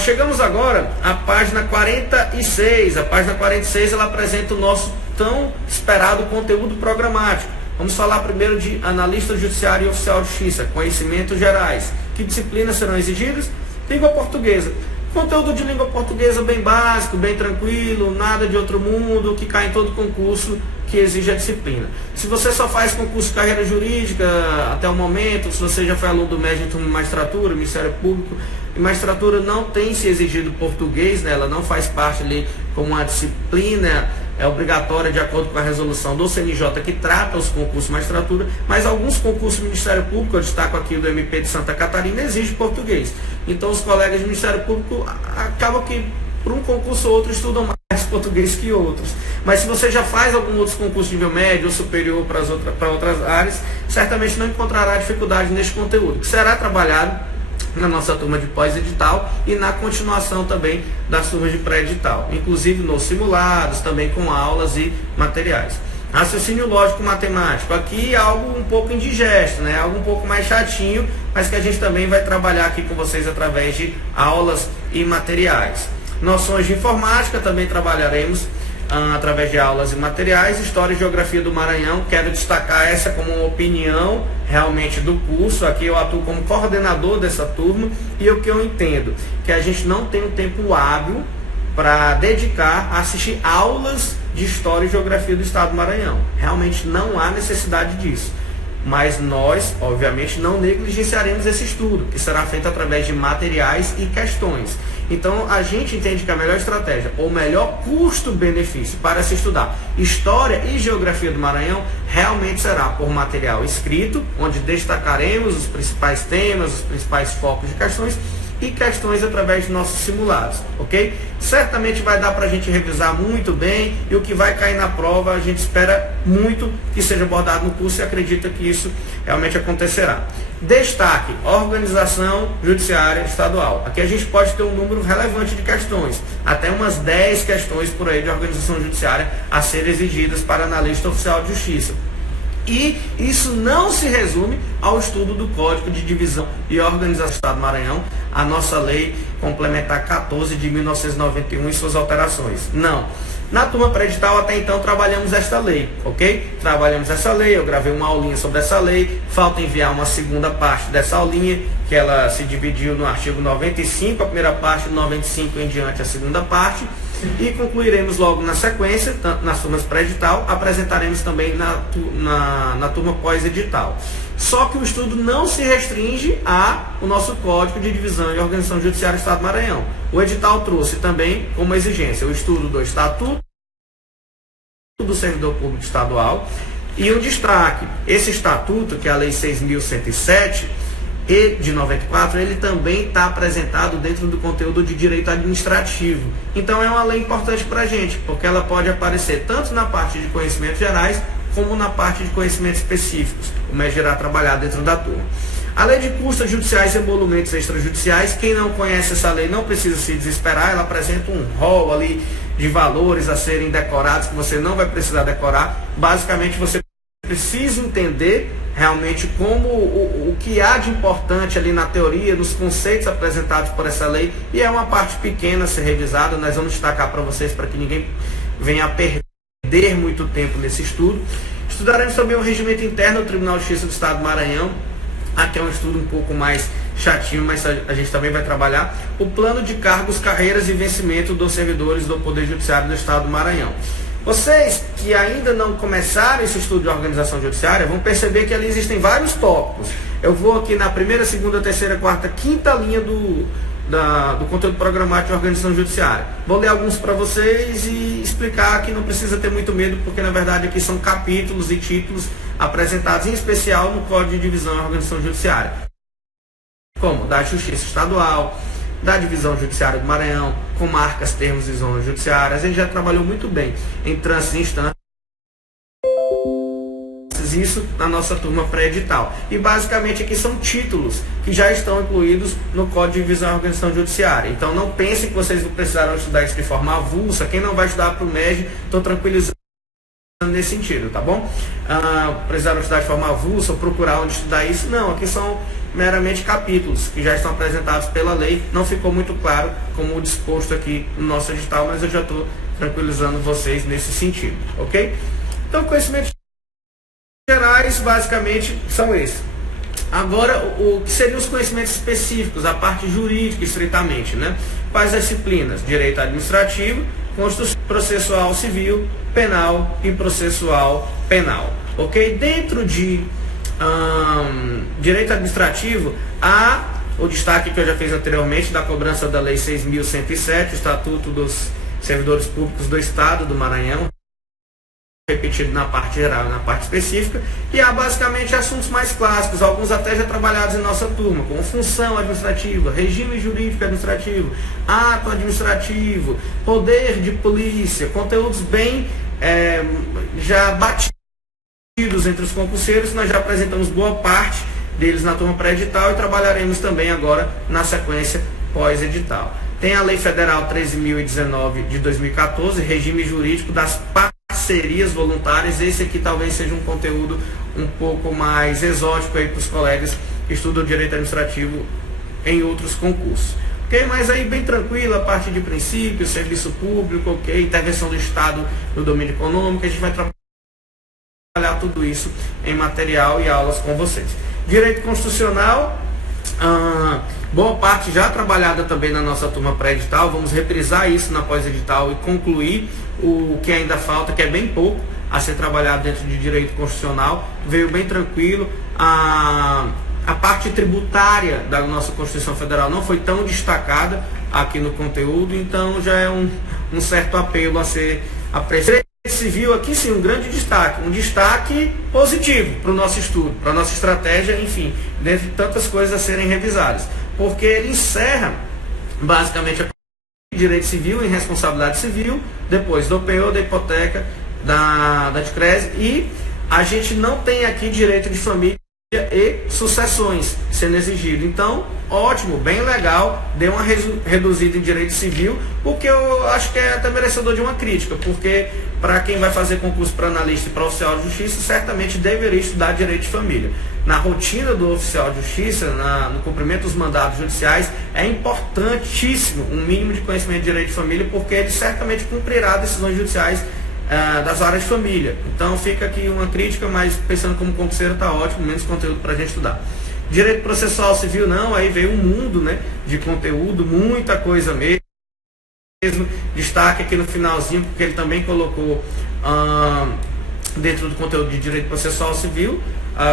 Chegamos agora à página 46. A página 46 ela apresenta o nosso tão esperado conteúdo programático. Vamos falar primeiro de analista judiciário e oficial de justiça, conhecimentos gerais. Que disciplinas serão exigidas? Língua portuguesa. Conteúdo de língua portuguesa bem básico, bem tranquilo, nada de outro mundo, que cai em todo concurso que exige a disciplina. Se você só faz concurso de carreira jurídica até o momento, se você já foi aluno do MEG em magistratura, Ministério Público, e magistratura não tem se exigido português, né? Ela não faz parte ali como uma disciplina obrigatória de acordo com a resolução do CNJ que trata os concursos de magistratura, mas alguns concursos do Ministério Público, eu destaco aqui o do MP de Santa Catarina, exige português. Então os colegas do Ministério Público acabam que por um concurso ou outro estudam mais português que outros. Mas se você já faz algum outro concurso de nível médio ou superior para outras áreas, certamente não encontrará dificuldade neste conteúdo, que será trabalhado na nossa turma de pós-edital e na continuação também das turmas de pré-edital, inclusive nos simulados, também com aulas e materiais. Raciocínio lógico matemático, aqui é algo um pouco indigesto, né? Algo um pouco mais chatinho, mas que a gente também vai trabalhar aqui com vocês através de aulas e materiais. Noções de informática também trabalharemos através de aulas e materiais. História e Geografia do Maranhão, quero destacar essa como uma opinião realmente do curso. Aqui eu atuo como coordenador dessa turma e o que eu entendo que a gente não tem um tempo hábil para dedicar a assistir aulas de História e Geografia do Estado do Maranhão. Realmente não há necessidade disso. Mas nós, obviamente, não negligenciaremos esse estudo, que será feito através de materiais e questões. Então, a gente entende que a melhor estratégia, ou melhor custo-benefício para se estudar História e Geografia do Maranhão, realmente será por material escrito, onde destacaremos os principais temas, os principais focos de questões, e questões através de nossos simulados, ok? Certamente vai dar para a gente revisar muito bem, e o que vai cair na prova a gente espera muito que seja abordado no curso e acredita que isso realmente acontecerá. Destaque: organização judiciária estadual. Aqui a gente pode ter um número relevante de questões, até umas 10 questões por aí de organização judiciária a serem exigidas para analista oficial de justiça. E isso não se resume ao estudo do Código de Divisão e Organização do Estado do Maranhão, a nossa lei complementar 14 de 1991 e suas alterações. Não. Na turma pré-edital até então trabalhamos esta lei, ok? Trabalhamos essa lei, eu gravei uma aulinha sobre essa lei, falta enviar uma segunda parte dessa aulinha, que ela se dividiu no artigo 95, a primeira parte, 95 em diante a segunda parte, e concluiremos logo na sequência, nas turmas pré-edital, apresentaremos também na turma pós-edital. Só que o estudo não se restringe ao nosso Código de Divisão e Organização Judiciária do Estado do Maranhão. O edital trouxe também como exigência o estudo do Estatuto do Servidor Público Estadual e um destaque: esse estatuto, que é a Lei 6.107 e de 94, ele também está apresentado dentro do conteúdo de direito administrativo. Então é uma lei importante para a gente, porque ela pode aparecer tanto na parte de conhecimentos gerais como na parte de conhecimentos específicos, o MEG irá trabalhar dentro da turma. A lei de custas judiciais e emolumentos extrajudiciais, quem não conhece essa lei não precisa se desesperar, ela apresenta um rol ali de valores a serem decorados, que você não vai precisar decorar. Basicamente você precisa entender realmente como o que há de importante ali na teoria, nos conceitos apresentados por essa lei, e é uma parte pequena a ser revisada. Nós vamos destacar para vocês, para que ninguém venha a perder muito tempo nesse estudo. Estudaremos também o regimento interno do Tribunal de Justiça do Estado do Maranhão. Aqui é um estudo um pouco mais chatinho, mas a gente também vai trabalhar o plano de cargos, carreiras e vencimento dos servidores do Poder Judiciário do Estado do Maranhão. Vocês que ainda não começaram esse estudo de organização judiciária vão perceber que ali existem vários tópicos. Eu vou aqui na primeira, segunda, terceira, quarta, quinta linha do conteúdo programático de organização judiciária. Vou ler alguns para vocês e explicar que não precisa ter muito medo, porque na verdade aqui são capítulos e títulos apresentados em especial no Código de Divisão e Organização Judiciária, como da Justiça Estadual, da Divisão Judiciária do Maranhão, comarcas, termos e zonas judiciárias. A gente já trabalhou muito bem em trânsitos e instâncias, isso na nossa turma pré-edital. E basicamente aqui são títulos que já estão incluídos no Código de Divisão e Organização Judiciária. Então não pensem que vocês não precisarão estudar isso de forma avulsa. Quem não vai estudar para o MEG, estou tranquilizando nesse sentido, tá bom? Precisaram estudar de forma avulsa ou procurar onde estudar isso? Não, aqui são meramente capítulos que já estão apresentados pela lei. Não ficou muito claro como disposto aqui no nosso edital, mas eu já estou tranquilizando vocês nesse sentido, ok? Então, conhecimentos gerais basicamente são esses. Agora, o que seriam os conhecimentos específicos, a parte jurídica estritamente, né? Quais as disciplinas? Direito administrativo, Constituição processual civil, penal e processual penal, ok? Dentro de direito administrativo, há o destaque que eu já fiz anteriormente da cobrança da Lei 6.107, o Estatuto dos Servidores Públicos do Estado do Maranhão, repetido na parte geral e na parte específica, e há basicamente assuntos mais clássicos, alguns até já trabalhados em nossa turma, como função administrativa, regime jurídico administrativo, ato administrativo, poder de polícia, conteúdos bem já batidos entre os concurseiros. Nós já apresentamos boa parte deles na turma pré-edital e trabalharemos também agora na sequência pós-edital. Tem a Lei Federal 13.019 de 2014, regime jurídico das parcerias voluntárias. Esse aqui talvez seja um conteúdo um pouco mais exótico aí para os colegas que estudam direito administrativo em outros concursos. Ok? Mas aí bem tranquilo, a parte de princípios, serviço público, ok? Intervenção do Estado no domínio econômico, a gente vai trabalhar tudo isso em material e aulas com vocês. Direito constitucional, boa parte já trabalhada também na nossa turma pré-edital. Vamos reprisar isso na pós-edital e concluir o que ainda falta, que é bem pouco a ser trabalhado dentro de direito constitucional. Veio bem tranquilo. A parte tributária da nossa Constituição Federal não foi tão destacada aqui no conteúdo, então já é um certo apelo a ser apreciado. Civil aqui sim, um grande destaque, um destaque positivo para o nosso estudo, para a nossa estratégia, enfim, dentre tantas coisas a serem revisadas, porque ele encerra basicamente a direito civil em responsabilidade civil, depois do penhor, da hipoteca, da DICRESE, e a gente não tem aqui direito de família e sucessões sendo exigido. Então, ótimo, bem legal, deu uma reduzida em direito civil, o que eu acho que é até merecedor de uma crítica, porque para quem vai fazer concurso para analista e para oficial de justiça, certamente deveria estudar direito de família. Na rotina do oficial de justiça, no cumprimento dos mandados judiciais, é importantíssimo um mínimo de conhecimento de direito de família, porque ele certamente cumprirá decisões judiciais das áreas de família. Então fica aqui uma crítica, mas pensando como concurseiro está ótimo, menos conteúdo para a gente estudar. Direito processual civil não, aí veio um mundo, né, de conteúdo, muita coisa mesmo. Destaque aqui no finalzinho, porque ele também colocou dentro do conteúdo de direito processual civil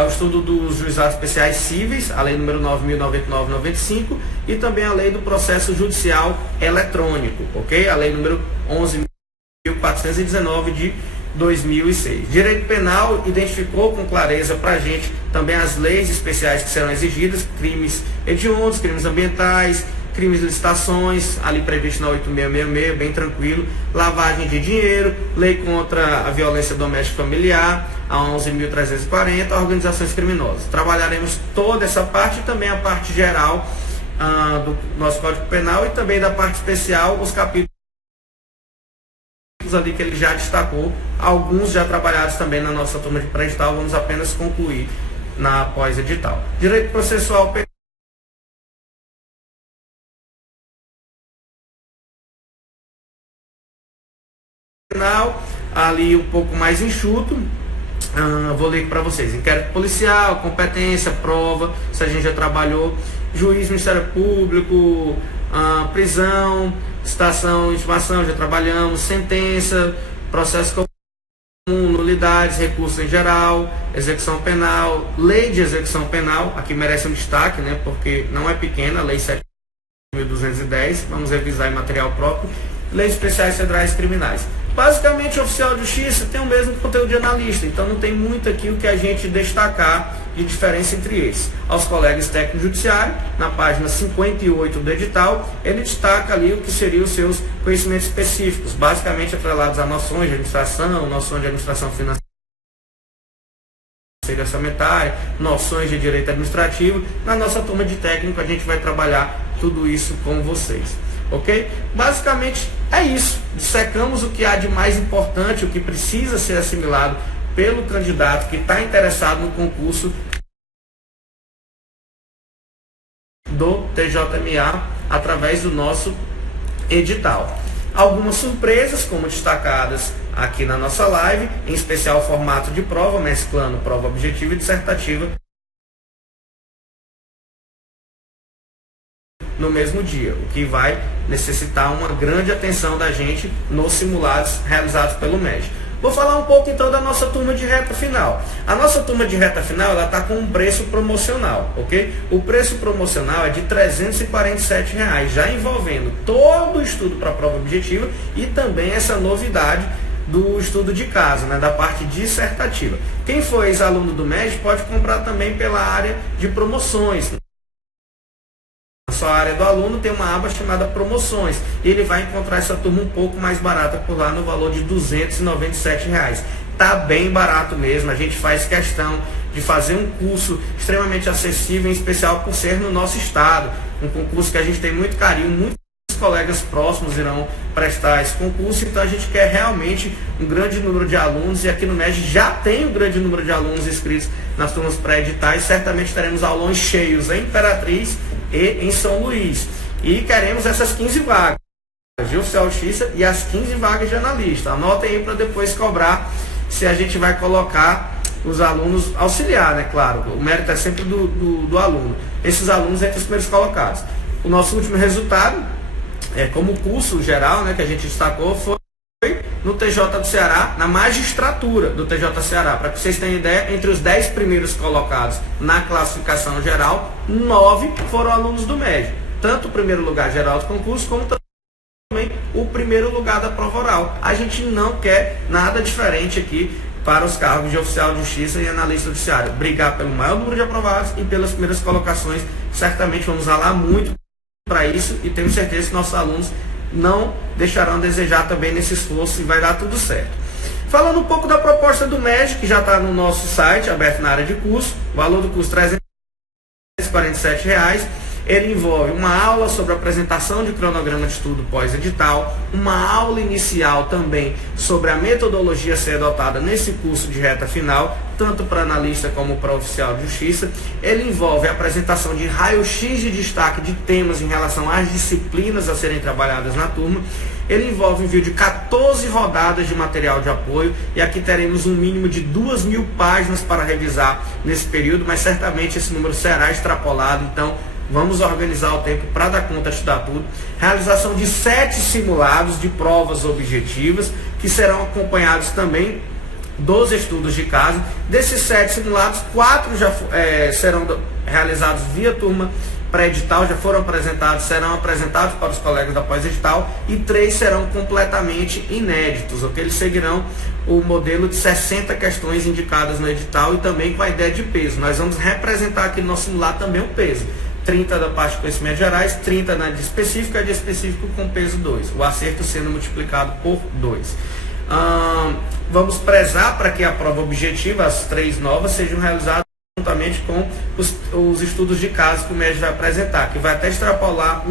o estudo dos juizados especiais cíveis, a lei número 9.099/95, e também a lei do processo judicial eletrônico, ok? A lei número 11.419 de 2006. Direito penal identificou com clareza para a gente também as leis especiais que serão exigidas, crimes hediondos, crimes ambientais, crimes de licitações, ali previsto na 8666, bem tranquilo, lavagem de dinheiro, lei contra a violência doméstica familiar, a 11.340, organizações criminosas. Trabalharemos toda essa parte e também a parte geral do nosso Código Penal e também da parte especial, os capítulos ali que ele já destacou, alguns já trabalhados também na nossa turma de pré-edital. Vamos apenas concluir na pós-edital. Direito processual penal, ali um pouco mais enxuto. Vou ler para vocês: inquérito policial, competência, prova, se a gente já trabalhou, juiz, Ministério Público, prisão, citação, intimação, já trabalhamos, sentença, processo comum, nulidades, recurso em geral, execução penal, lei de execução penal, aqui merece um destaque, né, porque não é pequena, lei 7.210, vamos revisar em material próprio, leis especiais federais criminais. Basicamente, o oficial de justiça tem o mesmo conteúdo de analista, então não tem muito aqui o que a gente destacar de diferença entre eles. Aos colegas técnicos judiciários, na página 58 do edital, ele destaca ali o que seriam os seus conhecimentos específicos, basicamente atrelados a noções de administração, noções de administração financeira e orçamentária, noções de direito administrativo. Na nossa turma de técnico, a gente vai trabalhar tudo isso com vocês. Ok? Basicamente é isso. Dissecamos o que há de mais importante, o que precisa ser assimilado pelo candidato que está interessado no concurso do TJMA através do nosso edital. Algumas surpresas, como destacadas aqui na nossa live, em especial o formato de prova, mesclando prova objetiva e dissertativa no mesmo dia, o que vai necessitar uma grande atenção da gente nos simulados realizados pelo MED. Vou falar um pouco então da nossa turma de reta final. A nossa turma de reta final, ela está com um preço promocional, ok? O preço promocional é de R$ 347, já envolvendo todo o estudo para a prova objetiva e também essa novidade do estudo de caso, né, da parte dissertativa. Quem for ex-aluno do MED pode comprar também pela área de promoções. Na sua área do aluno tem uma aba chamada promoções e ele vai encontrar essa turma um pouco mais barata por lá, no valor de R$ 297. Tá bem barato mesmo. A gente faz questão de fazer um curso extremamente acessível, em especial por ser no nosso estado, um concurso que a gente tem muito carinho, muitos colegas próximos irão prestar esse concurso, então a gente quer realmente um grande número de alunos, e aqui no MED já tem um grande número de alunos inscritos nas turmas pré-editais. Certamente teremos aulões cheios em Imperatriz e em São Luís, e queremos essas 15 vagas de oficial de justiça e as 15 vagas de analista. Anotem aí para depois cobrar se a gente vai colocar os alunos auxiliar, né? Claro, o mérito é sempre do aluno. Esses alunos entre os primeiros colocados. O nosso último resultado, como curso geral, né, que a gente destacou, foi no TJ do Ceará, na magistratura do TJ Ceará. Para que vocês tenham ideia, entre os 10 primeiros colocados na classificação geral, 9 foram alunos do MED. Tanto o primeiro lugar geral do concurso, como também o primeiro lugar da prova oral. A gente não quer nada diferente aqui para os cargos de oficial de justiça e analista judiciário. Brigar pelo maior número de aprovados e pelas primeiras colocações. Certamente vamos ralar muito para isso, e tenho certeza que nossos alunos não deixarão a desejar também nesse esforço, e vai dar tudo certo. Falando um pouco da proposta do MED, que já está no nosso site, aberto na área de curso, o valor do curso R$ 347. Ele envolve uma aula sobre a apresentação de cronograma de estudo pós-edital, uma aula inicial também sobre a metodologia a ser adotada nesse curso de reta final, tanto para analista como para oficial de justiça. Ele envolve a apresentação de raio-x de destaque de temas em relação às disciplinas a serem trabalhadas na turma. Ele envolve envio de 14 rodadas de material de apoio, e aqui teremos um mínimo de 2.000 páginas para revisar nesse período, mas certamente esse número será extrapolado, então vamos organizar o tempo para dar conta de estudar tudo. Realização de 7 simulados de provas objetivas, que serão acompanhados também dos estudos de caso. Desses 7 simulados, 4 já serão realizados via turma pré-edital, já foram apresentados, serão apresentados para os colegas da pós-edital, e 3 serão completamente inéditos, ok? Eles seguirão o modelo de 60 questões indicadas no edital, e também com a ideia de peso. Nós vamos representar aqui no nosso simulado também o peso. 30 da parte de conhecimentos gerais, 30 na de específica, de específico com peso 2. O acerto sendo multiplicado por 2. Vamos prezar para que a prova objetiva, as 3 novas, sejam realizadas juntamente com os estudos de caso que o MED vai apresentar, que vai até extrapolar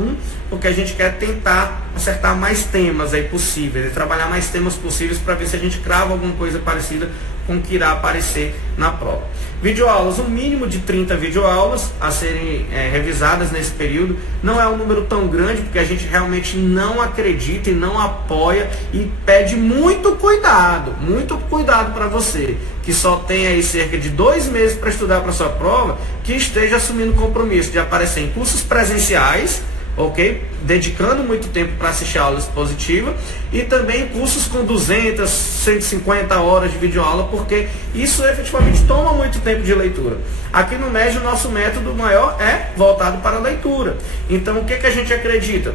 porque a gente quer tentar acertar mais temas aí possíveis, e trabalhar mais temas possíveis para ver se a gente crava alguma coisa parecida com o que irá aparecer na prova. Videoaulas, um mínimo de 30 videoaulas a serem revisadas nesse período. Não é um número tão grande, porque a gente realmente não acredita e não apoia e pede muito cuidado para você, que só tem aí cerca de 2 meses para estudar para sua prova, que esteja assumindo o compromisso de aparecer em cursos presenciais, ok? Dedicando muito tempo para assistir a aula expositiva, e também cursos com 200, 150 horas de videoaula, porque isso efetivamente toma muito tempo de leitura. Aqui no MEG o nosso método maior é voltado para a leitura. Então o que a gente acredita?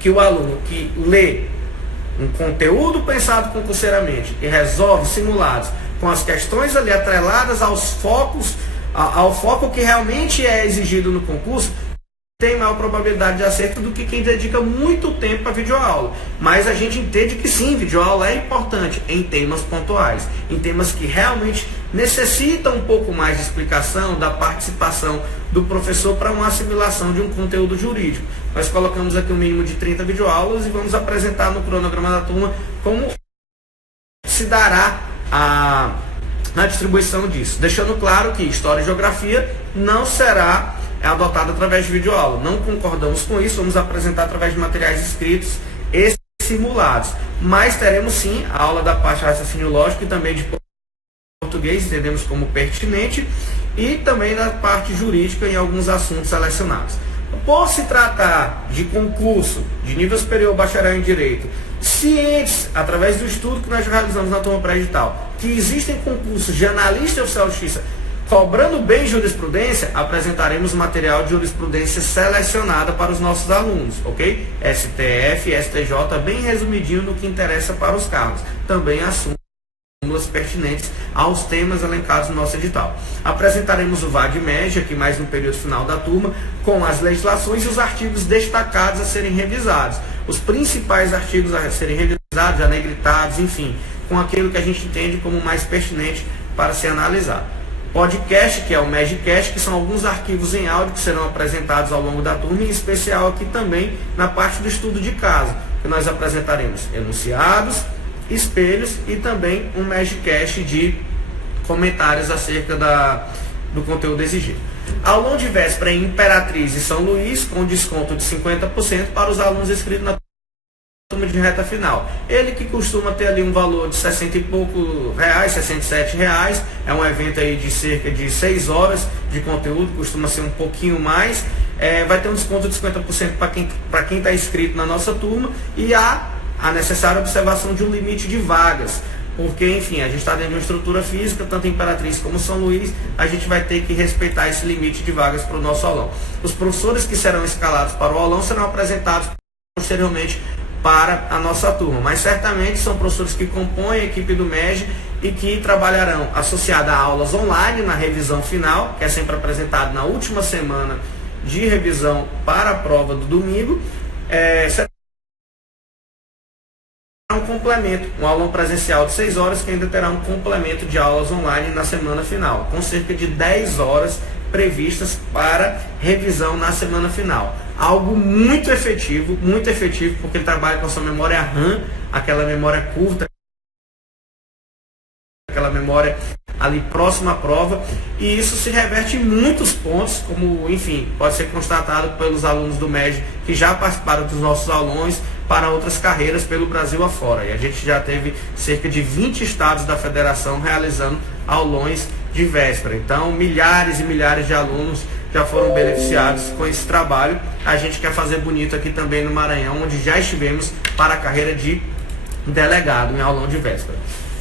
Que o aluno que lê um conteúdo pensado concurseiramente e resolve simulados com as questões ali atreladas aos focos, ao foco que realmente é exigido no concurso, tem maior probabilidade de acerto do que quem dedica muito tempo para videoaula. Mas a gente entende que sim, videoaula é importante em temas pontuais, em temas que realmente necessitam um pouco mais de explicação, da participação do professor para uma assimilação de um conteúdo jurídico. Nós colocamos aqui um mínimo de 30 videoaulas e vamos apresentar no cronograma da turma como se dará a distribuição disso. Deixando claro que História e Geografia não será adotado através de videoaula. Não concordamos com isso, vamos apresentar através de materiais escritos e simulados. Mas teremos sim a aula da parte de raciocínio lógico e também de português, entendemos como pertinente, e também da parte jurídica em alguns assuntos selecionados. Por se tratar de concurso de nível superior, bacharel em Direito, cientes, através do estudo que nós realizamos na turma pré-edital, que existem concursos de analista e oficial de justiça cobrando bem jurisprudência, apresentaremos material de jurisprudência selecionada para os nossos alunos, ok? STF, STJ, bem resumidinho no que interessa para os cargos. Também súmulas pertinentes aos temas elencados no nosso edital. Apresentaremos o VAD-MEG, aqui mais no período final da turma, com as legislações e os artigos destacados a serem revisados. Os principais artigos a serem revisados, anegritados, enfim, com aquilo que a gente entende como mais pertinente para ser analisado. Podcast, que é o MEGcast, que são alguns arquivos em áudio que serão apresentados ao longo da turma, em especial aqui também na parte do estudo de caso, que nós apresentaremos enunciados, espelhos e também um MEGcast de comentários acerca do conteúdo exigido. Aulão de véspera em Imperatriz e São Luís, com desconto de 50% para os alunos inscritos na turma de reta final. Ele que costuma ter ali um valor de 60 e pouco reais, 67 reais, é um evento aí de cerca de 6 horas de conteúdo, costuma ser um pouquinho mais, vai ter um desconto de 50% para quem está inscrito na nossa turma, e há a necessária observação de um limite de vagas, porque enfim, a gente está dentro de uma estrutura física, tanto em Imperatriz como São Luís, a gente vai ter que respeitar esse limite de vagas para o nosso aulão. Os professores que serão escalados para o aulão serão apresentados posteriormente para a nossa turma, mas certamente são professores que compõem a equipe do MEG e que trabalharão associada a aulas online na revisão final, que é sempre apresentado na última semana de revisão para a prova do domingo. Será um complemento, um aulão presencial de 6 horas que ainda terá um complemento de aulas online na semana final, com cerca de 10 horas previstas para revisão na semana final. Algo muito efetivo, porque ele trabalha com a sua memória RAM, aquela memória curta, aquela memória ali próxima à prova, e isso se reverte em muitos pontos, como, enfim, pode ser constatado pelos alunos do MEG que já participaram dos nossos aulões para outras carreiras pelo Brasil afora. E a gente já teve cerca de 20 estados da federação realizando aulões de véspera. Então, milhares e milhares de alunos já foram beneficiados com esse trabalho. A gente quer fazer bonito aqui também no Maranhão, onde já estivemos para a carreira de delegado em aulão de véspera.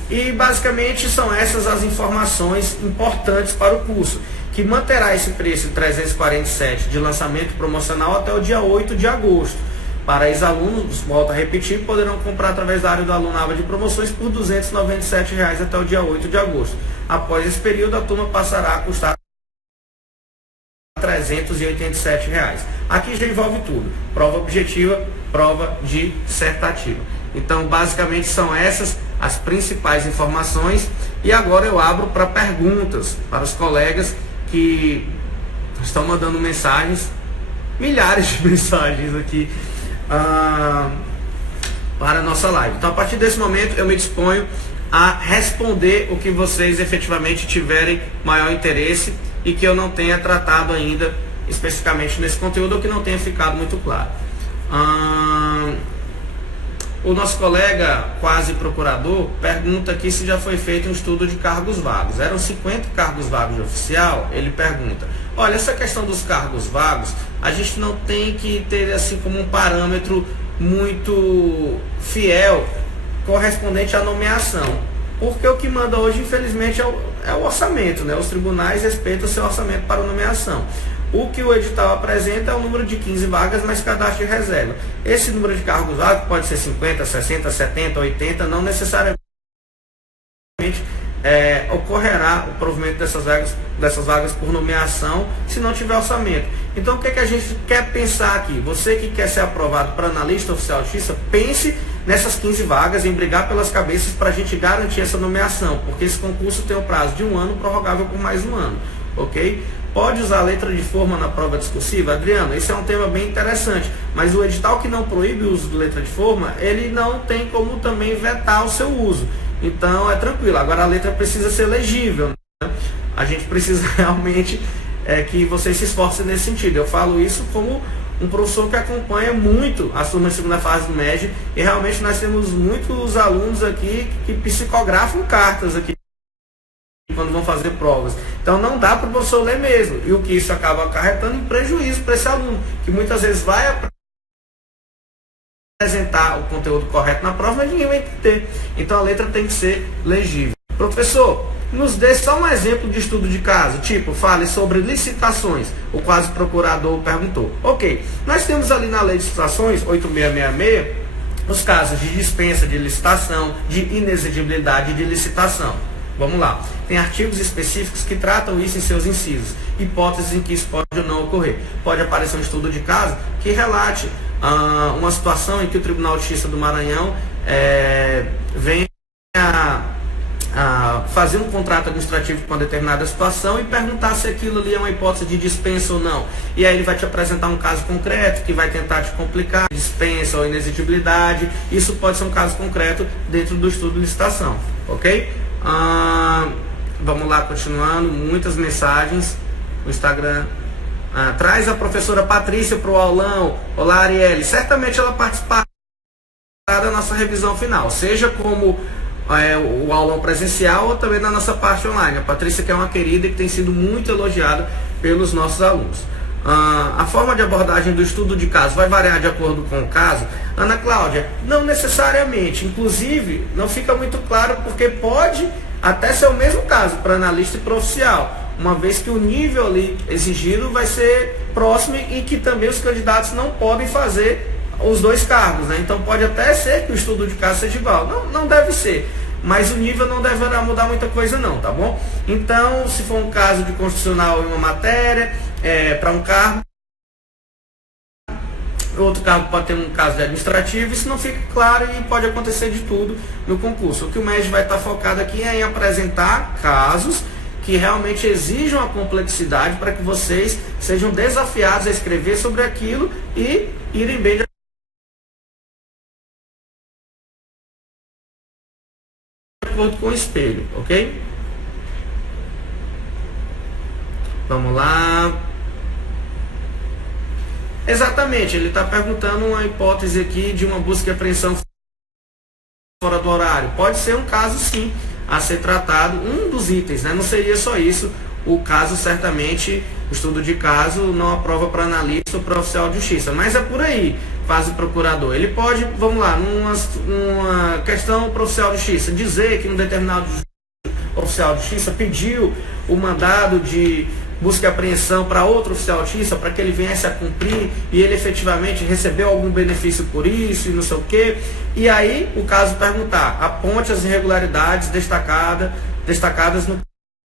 E basicamente são essas as informações importantes para o curso, que manterá esse preço de 347 de lançamento promocional até o dia 8 de agosto. Para ex-alunos, volto a repetir, poderão comprar através da área do aluno aba de promoções por R$ 297 até o dia 8 de agosto. Após esse período, a turma passará a custar R$ 387. Aqui já envolve tudo: prova objetiva, prova dissertativa. Então, basicamente, são essas as principais informações. E agora eu abro para perguntas para os colegas que estão mandando mensagens, milhares de mensagens aqui para a nossa live. Então, a partir desse momento, eu me disponho a responder o que vocês efetivamente tiverem maior interesse e que eu não tenha tratado ainda especificamente nesse conteúdo ou que não tenha ficado muito claro. O nosso colega quase procurador pergunta aqui se já foi feito um estudo de cargos vagos. Eram 50 cargos vagos de oficial. Ele pergunta: olha, essa questão dos cargos vagos, a gente não tem que ter assim como um parâmetro muito fiel correspondente à nomeação, porque o que manda hoje, infelizmente, é o orçamento, né? Os tribunais respeitam o seu orçamento para a nomeação. O que o edital apresenta é o número de 15 vagas, mais cadastro de reserva. Esse número de cargos vagos pode ser 50, 60, 70, 80, não necessariamente ocorrerá o provimento dessas vagas por nomeação se não tiver orçamento. Então, o que a gente quer pensar aqui? Você que quer ser aprovado para analista oficial de justiça, pense nessas 15 vagas, em brigar pelas cabeças para a gente garantir essa nomeação, porque esse concurso tem o prazo de 1 ano, prorrogável por mais 1 ano, ok? Pode usar a letra de forma na prova discursiva? Adriano, esse é um tema bem interessante, mas o edital que não proíbe o uso de letra de forma, ele não tem como também vetar o seu uso. Então é tranquilo. Agora a letra precisa ser legível, né? A gente precisa realmente que vocês se esforcem nesse sentido. Eu falo isso como um professor que acompanha muito as turmas de segunda fase do MEG, e realmente nós temos muitos alunos aqui que psicografam cartas aqui quando vão fazer provas. Então não dá para o professor ler mesmo, e o que isso acaba acarretando em prejuízo para esse aluno, que muitas vezes vai apresentar o conteúdo correto na prova, mas ninguém vai entender. Então a letra tem que ser legível. Professor, nos dê só um exemplo de estudo de caso, tipo, fale sobre licitações, o quase procurador perguntou. Ok, nós temos ali na lei de licitações, 8666, os casos de dispensa de licitação, de inexigibilidade de licitação. Vamos lá. Tem artigos específicos que tratam isso em seus incisos, hipóteses em que isso pode ou não ocorrer. Pode aparecer um estudo de caso que relate uma situação em que o Tribunal de Justiça do Maranhão vem a fazer um contrato administrativo com uma determinada situação e perguntar se aquilo ali é uma hipótese de dispensa ou não. E aí ele vai te apresentar um caso concreto que vai tentar te complicar, dispensa ou inexigibilidade. Isso pode ser um caso concreto dentro do estudo de licitação, ok? Vamos lá, continuando, muitas mensagens. O Instagram traz a professora Patrícia para o aulão. Olá, Arielle, certamente ela participará da nossa revisão final, seja como o aulão presencial ou também na nossa parte online. A Patrícia, que é uma querida e que tem sido muito elogiada pelos nossos alunos. A forma de abordagem do estudo de caso vai variar de acordo com o caso? Ana Cláudia, não necessariamente. Inclusive, não fica muito claro porque pode até ser o mesmo caso para analista e para oficial, uma vez que o nível ali exigido vai ser próximo e que também os candidatos não podem fazer os dois cargos, né? Então pode até ser que o estudo de caso seja igual. Não deve ser, mas o nível não deverá mudar muita coisa não, tá bom? Então, se for um caso de constitucional em uma matéria, para um cargo, outro cargo pode ter um caso de administrativo, isso não fica claro e pode acontecer de tudo no concurso. O que o MEG vai estar focado aqui é em apresentar casos que realmente exijam a complexidade para que vocês sejam desafiados a escrever sobre aquilo e irem bem de acordo com o espelho, ok? Vamos lá. Exatamente, ele está perguntando uma hipótese aqui de uma busca e apreensão fora do horário. Pode ser um caso sim a ser tratado, um dos itens, né? Não seria só isso. O caso, certamente, o estudo de caso não aprova para analista ou para oficial de justiça, mas é por aí, fase procurador. Ele pode, vamos lá, numa questão para oficial de justiça, dizer que um determinado oficial de justiça pediu o mandado de busca e apreensão para outro oficial de justiça para que ele viesse a cumprir e ele efetivamente recebeu algum benefício por isso e não sei o quê. E aí o caso perguntar, aponte as irregularidades destacadas no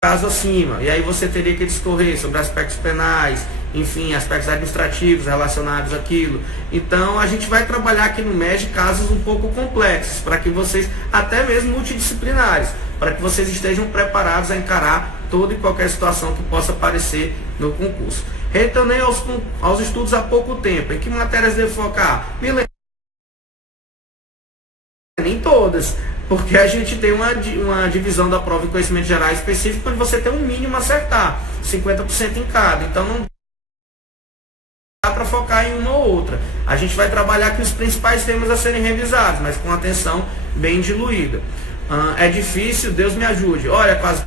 caso acima. E aí você teria que discorrer sobre aspectos penais, enfim, aspectos administrativos relacionados àquilo. Então a gente vai trabalhar aqui no MEG casos um pouco complexos, para que vocês, até mesmo multidisciplinares, para que vocês estejam preparados a encarar toda e qualquer situação que possa aparecer no concurso. Retornei aos estudos há pouco tempo. Em que matérias devo focar? Milena, em todas. porque a gente tem uma divisão da prova em conhecimentos gerais específico, onde você tem um mínimo a acertar, 50% em cada. Então não dá para focar em uma ou outra. A gente vai trabalhar aqui os principais temas a serem revisados, mas com atenção bem diluída. É difícil, Deus me ajude. Olha, quase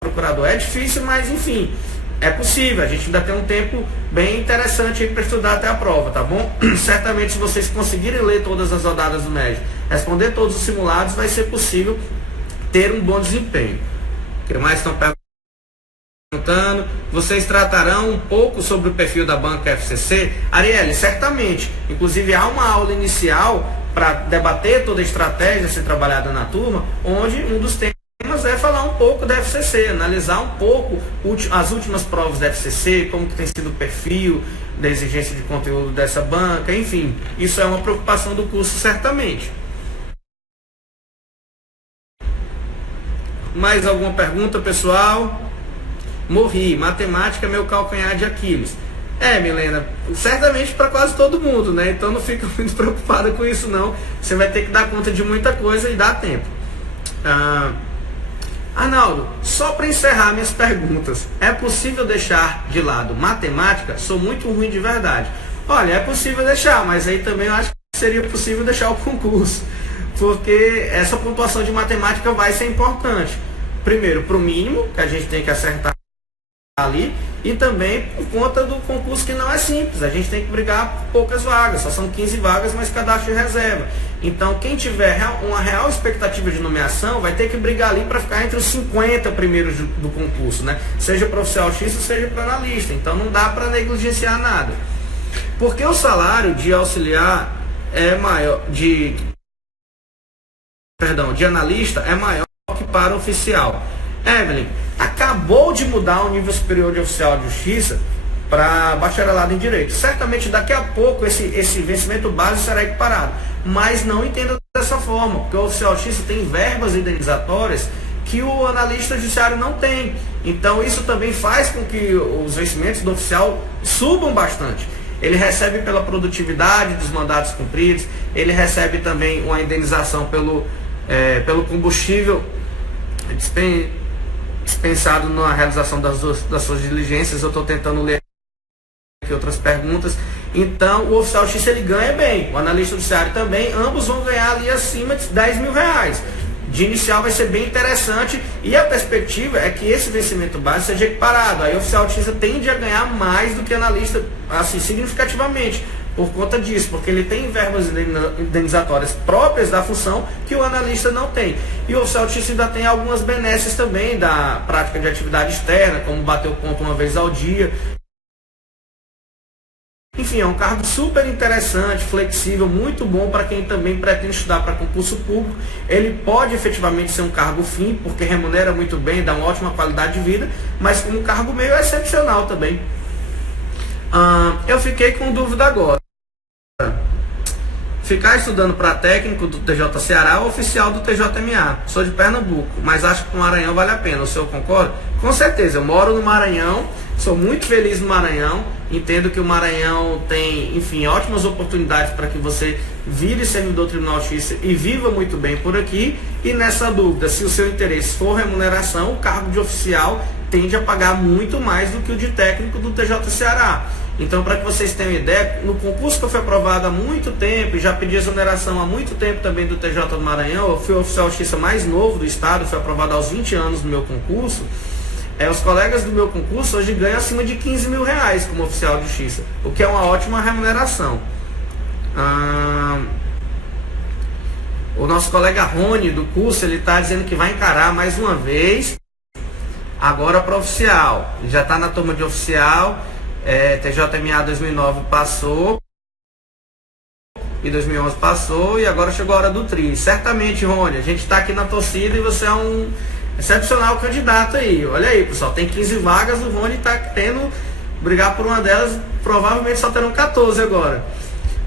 procurador, é difícil, mas enfim, é possível. A gente ainda tem um tempo bem interessante aí para estudar até a prova, tá bom? Certamente, se vocês conseguirem ler todas as rodadas do MED, responder todos os simulados, vai ser possível ter um bom desempenho. O que mais estão perguntando? Vocês tratarão um pouco sobre o perfil da banca FCC? Arielle, certamente. Inclusive, há uma aula inicial para debater toda a estratégia a ser trabalhada na turma, onde um dos temas é falar um pouco da FCC, analisar um pouco as últimas provas da FCC, como que tem sido o perfil da exigência de conteúdo dessa banca, enfim, isso é uma preocupação do curso certamente. Mais alguma pergunta, pessoal? Morri, matemática é meu calcanhar de Aquiles. Milena, certamente para quase todo mundo, né? Então não fica muito preocupada com isso não, você vai ter que dar conta de muita coisa e dá tempo. Arnaldo, só para encerrar minhas perguntas, é possível deixar de lado matemática? Sou muito ruim de verdade. Olha, é possível deixar, mas aí também eu acho que seria possível deixar o concurso, porque essa pontuação de matemática vai ser importante. Primeiro, para o mínimo, que a gente tem que acertar ali, e também por conta do concurso que não é simples, a gente tem que brigar por poucas vagas, só são 15 vagas, mas cadastro de reserva. Então quem tiver uma real expectativa de nomeação vai ter que brigar ali para ficar entre os 50 primeiros do concurso, né? Seja para oficial X ou seja para analista, então não dá para negligenciar nada. Porque o salário de auxiliar é maior, de analista é maior que para oficial. Evelyn, acabou de mudar o nível superior de oficial de justiça para bacharelado em direito. Certamente daqui a pouco esse vencimento base será equiparado, mas não entenda dessa forma, porque o oficial de justiça tem verbas indenizatórias que o analista judiciário não tem. Então isso também faz com que os vencimentos do oficial subam bastante. Ele recebe pela produtividade dos mandatos cumpridos, ele recebe também uma indenização pelo combustível dispensado na realização das suas diligências. Eu estou tentando ler aqui outras perguntas. Então o oficial X ele ganha bem, o analista judiciário também, ambos vão ganhar ali acima de 10 mil reais. De inicial vai ser bem interessante e a perspectiva é que esse vencimento base seja equiparado. Aí o oficial X tende a ganhar mais do que analista, assim, significativamente, por conta disso, porque ele tem verbas indenizatórias próprias da função que o analista não tem. E o oficial X ainda tem algumas benesses também da prática de atividade externa, como bater o ponto uma vez ao dia. Enfim, é um cargo super interessante, flexível, muito bom para quem também pretende estudar para concurso público. Ele pode efetivamente ser um cargo fim, porque remunera muito bem, dá uma ótima qualidade de vida, mas como um cargo meio excepcional também. Eu fiquei com dúvida agora. Ficar estudando para técnico do TJ Ceará ou oficial do TJMA. Sou de Pernambuco, mas acho que o Maranhão vale a pena. O senhor concorda? Com certeza, eu moro no Maranhão, sou muito feliz no Maranhão, entendo que o Maranhão tem, enfim, ótimas oportunidades para que você vire servidor do Tribunal de Justiça e viva muito bem por aqui. E nessa dúvida, se o seu interesse for remuneração, o cargo de oficial tende a pagar muito mais do que o de técnico do TJ Ceará. Então, para que vocês tenham ideia, no concurso que eu fui aprovado há muito tempo, e já pedi exoneração há muito tempo também do TJ do Maranhão, eu fui o oficial de justiça mais novo do estado, fui aprovado aos 20 anos no meu concurso. Os colegas do meu concurso hoje ganham acima de 15 mil reais como oficial de justiça, o que é uma ótima remuneração. O nosso colega Rony do curso, ele está dizendo que vai encarar mais uma vez, agora para oficial. Ele já está na turma de oficial. TJMA 2009 passou, e 2011 passou, e agora chegou a hora do TRI. Certamente, Rony, a gente está aqui na torcida e você é um excepcional candidato aí. Olha aí, pessoal, tem 15 vagas, o Rony está querendo brigar por uma delas, provavelmente só terão 14 agora.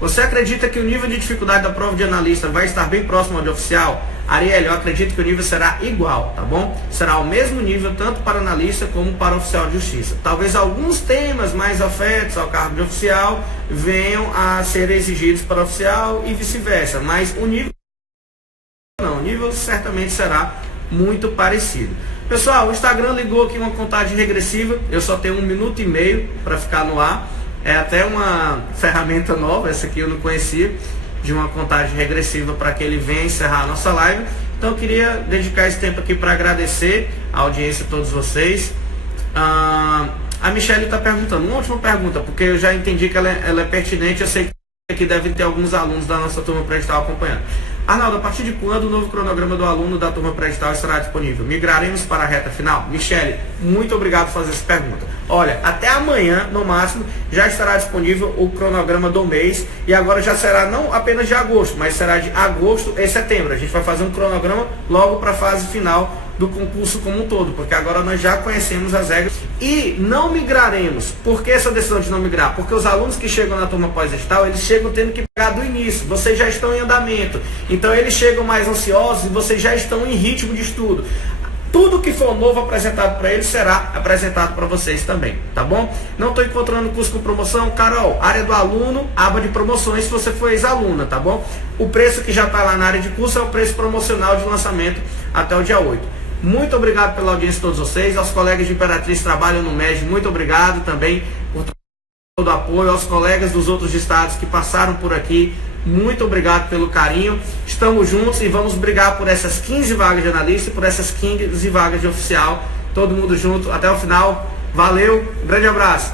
Você acredita que o nível de dificuldade da prova de analista vai estar bem próximo ao de oficial? Arielle, eu acredito que o nível será igual, tá bom? Será o mesmo nível tanto para analista como para oficial de justiça. Talvez alguns temas mais afetos ao cargo de oficial venham a ser exigidos para oficial e vice-versa, mas o nível disponível, certamente será muito parecido. Pessoal, o Instagram ligou aqui uma contagem regressiva, eu só tenho 1 minuto e meio para ficar no ar, é até uma ferramenta nova, essa aqui eu não conhecia, de uma contagem regressiva para que ele venha encerrar a nossa live. Então eu queria dedicar esse tempo aqui para agradecer a audiência de todos vocês. A Michelle está perguntando, uma última pergunta, porque eu já entendi que ela é pertinente, eu sei que devem ter alguns alunos da nossa turma pré-edital acompanhando. Arnaldo, a partir de quando o novo cronograma do aluno da turma pré-edital estará disponível? Migraremos para a reta final? Michele, muito obrigado por fazer essa pergunta. Olha, até amanhã, no máximo, já estará disponível o cronograma do mês, e agora já será não apenas de agosto, mas será de agosto e setembro. A gente vai fazer um cronograma logo para a fase final do concurso como um todo, porque agora nós já conhecemos as regras e não migraremos. Por que essa decisão de não migrar? Porque os alunos que chegam na turma pós-edital, eles chegam tendo que pegar do início, vocês já estão em andamento, então eles chegam mais ansiosos e vocês já estão em ritmo de estudo. Tudo que for novo apresentado para eles será apresentado para vocês também, tá bom? Não estou encontrando curso com promoção. Carol, área do aluno, aba de promoções se você for ex-aluna, tá bom? O preço que já está lá na área de curso é o preço promocional de lançamento até o dia 8. Muito obrigado pela audiência de todos vocês. Aos colegas de Imperatriz que trabalham no MED, muito obrigado também por todo o apoio. Aos colegas dos outros estados que passaram por aqui, muito obrigado pelo carinho. Estamos juntos e vamos brigar por essas 15 vagas de analista e por essas 15 vagas de oficial. Todo mundo junto até o final. Valeu, um grande abraço.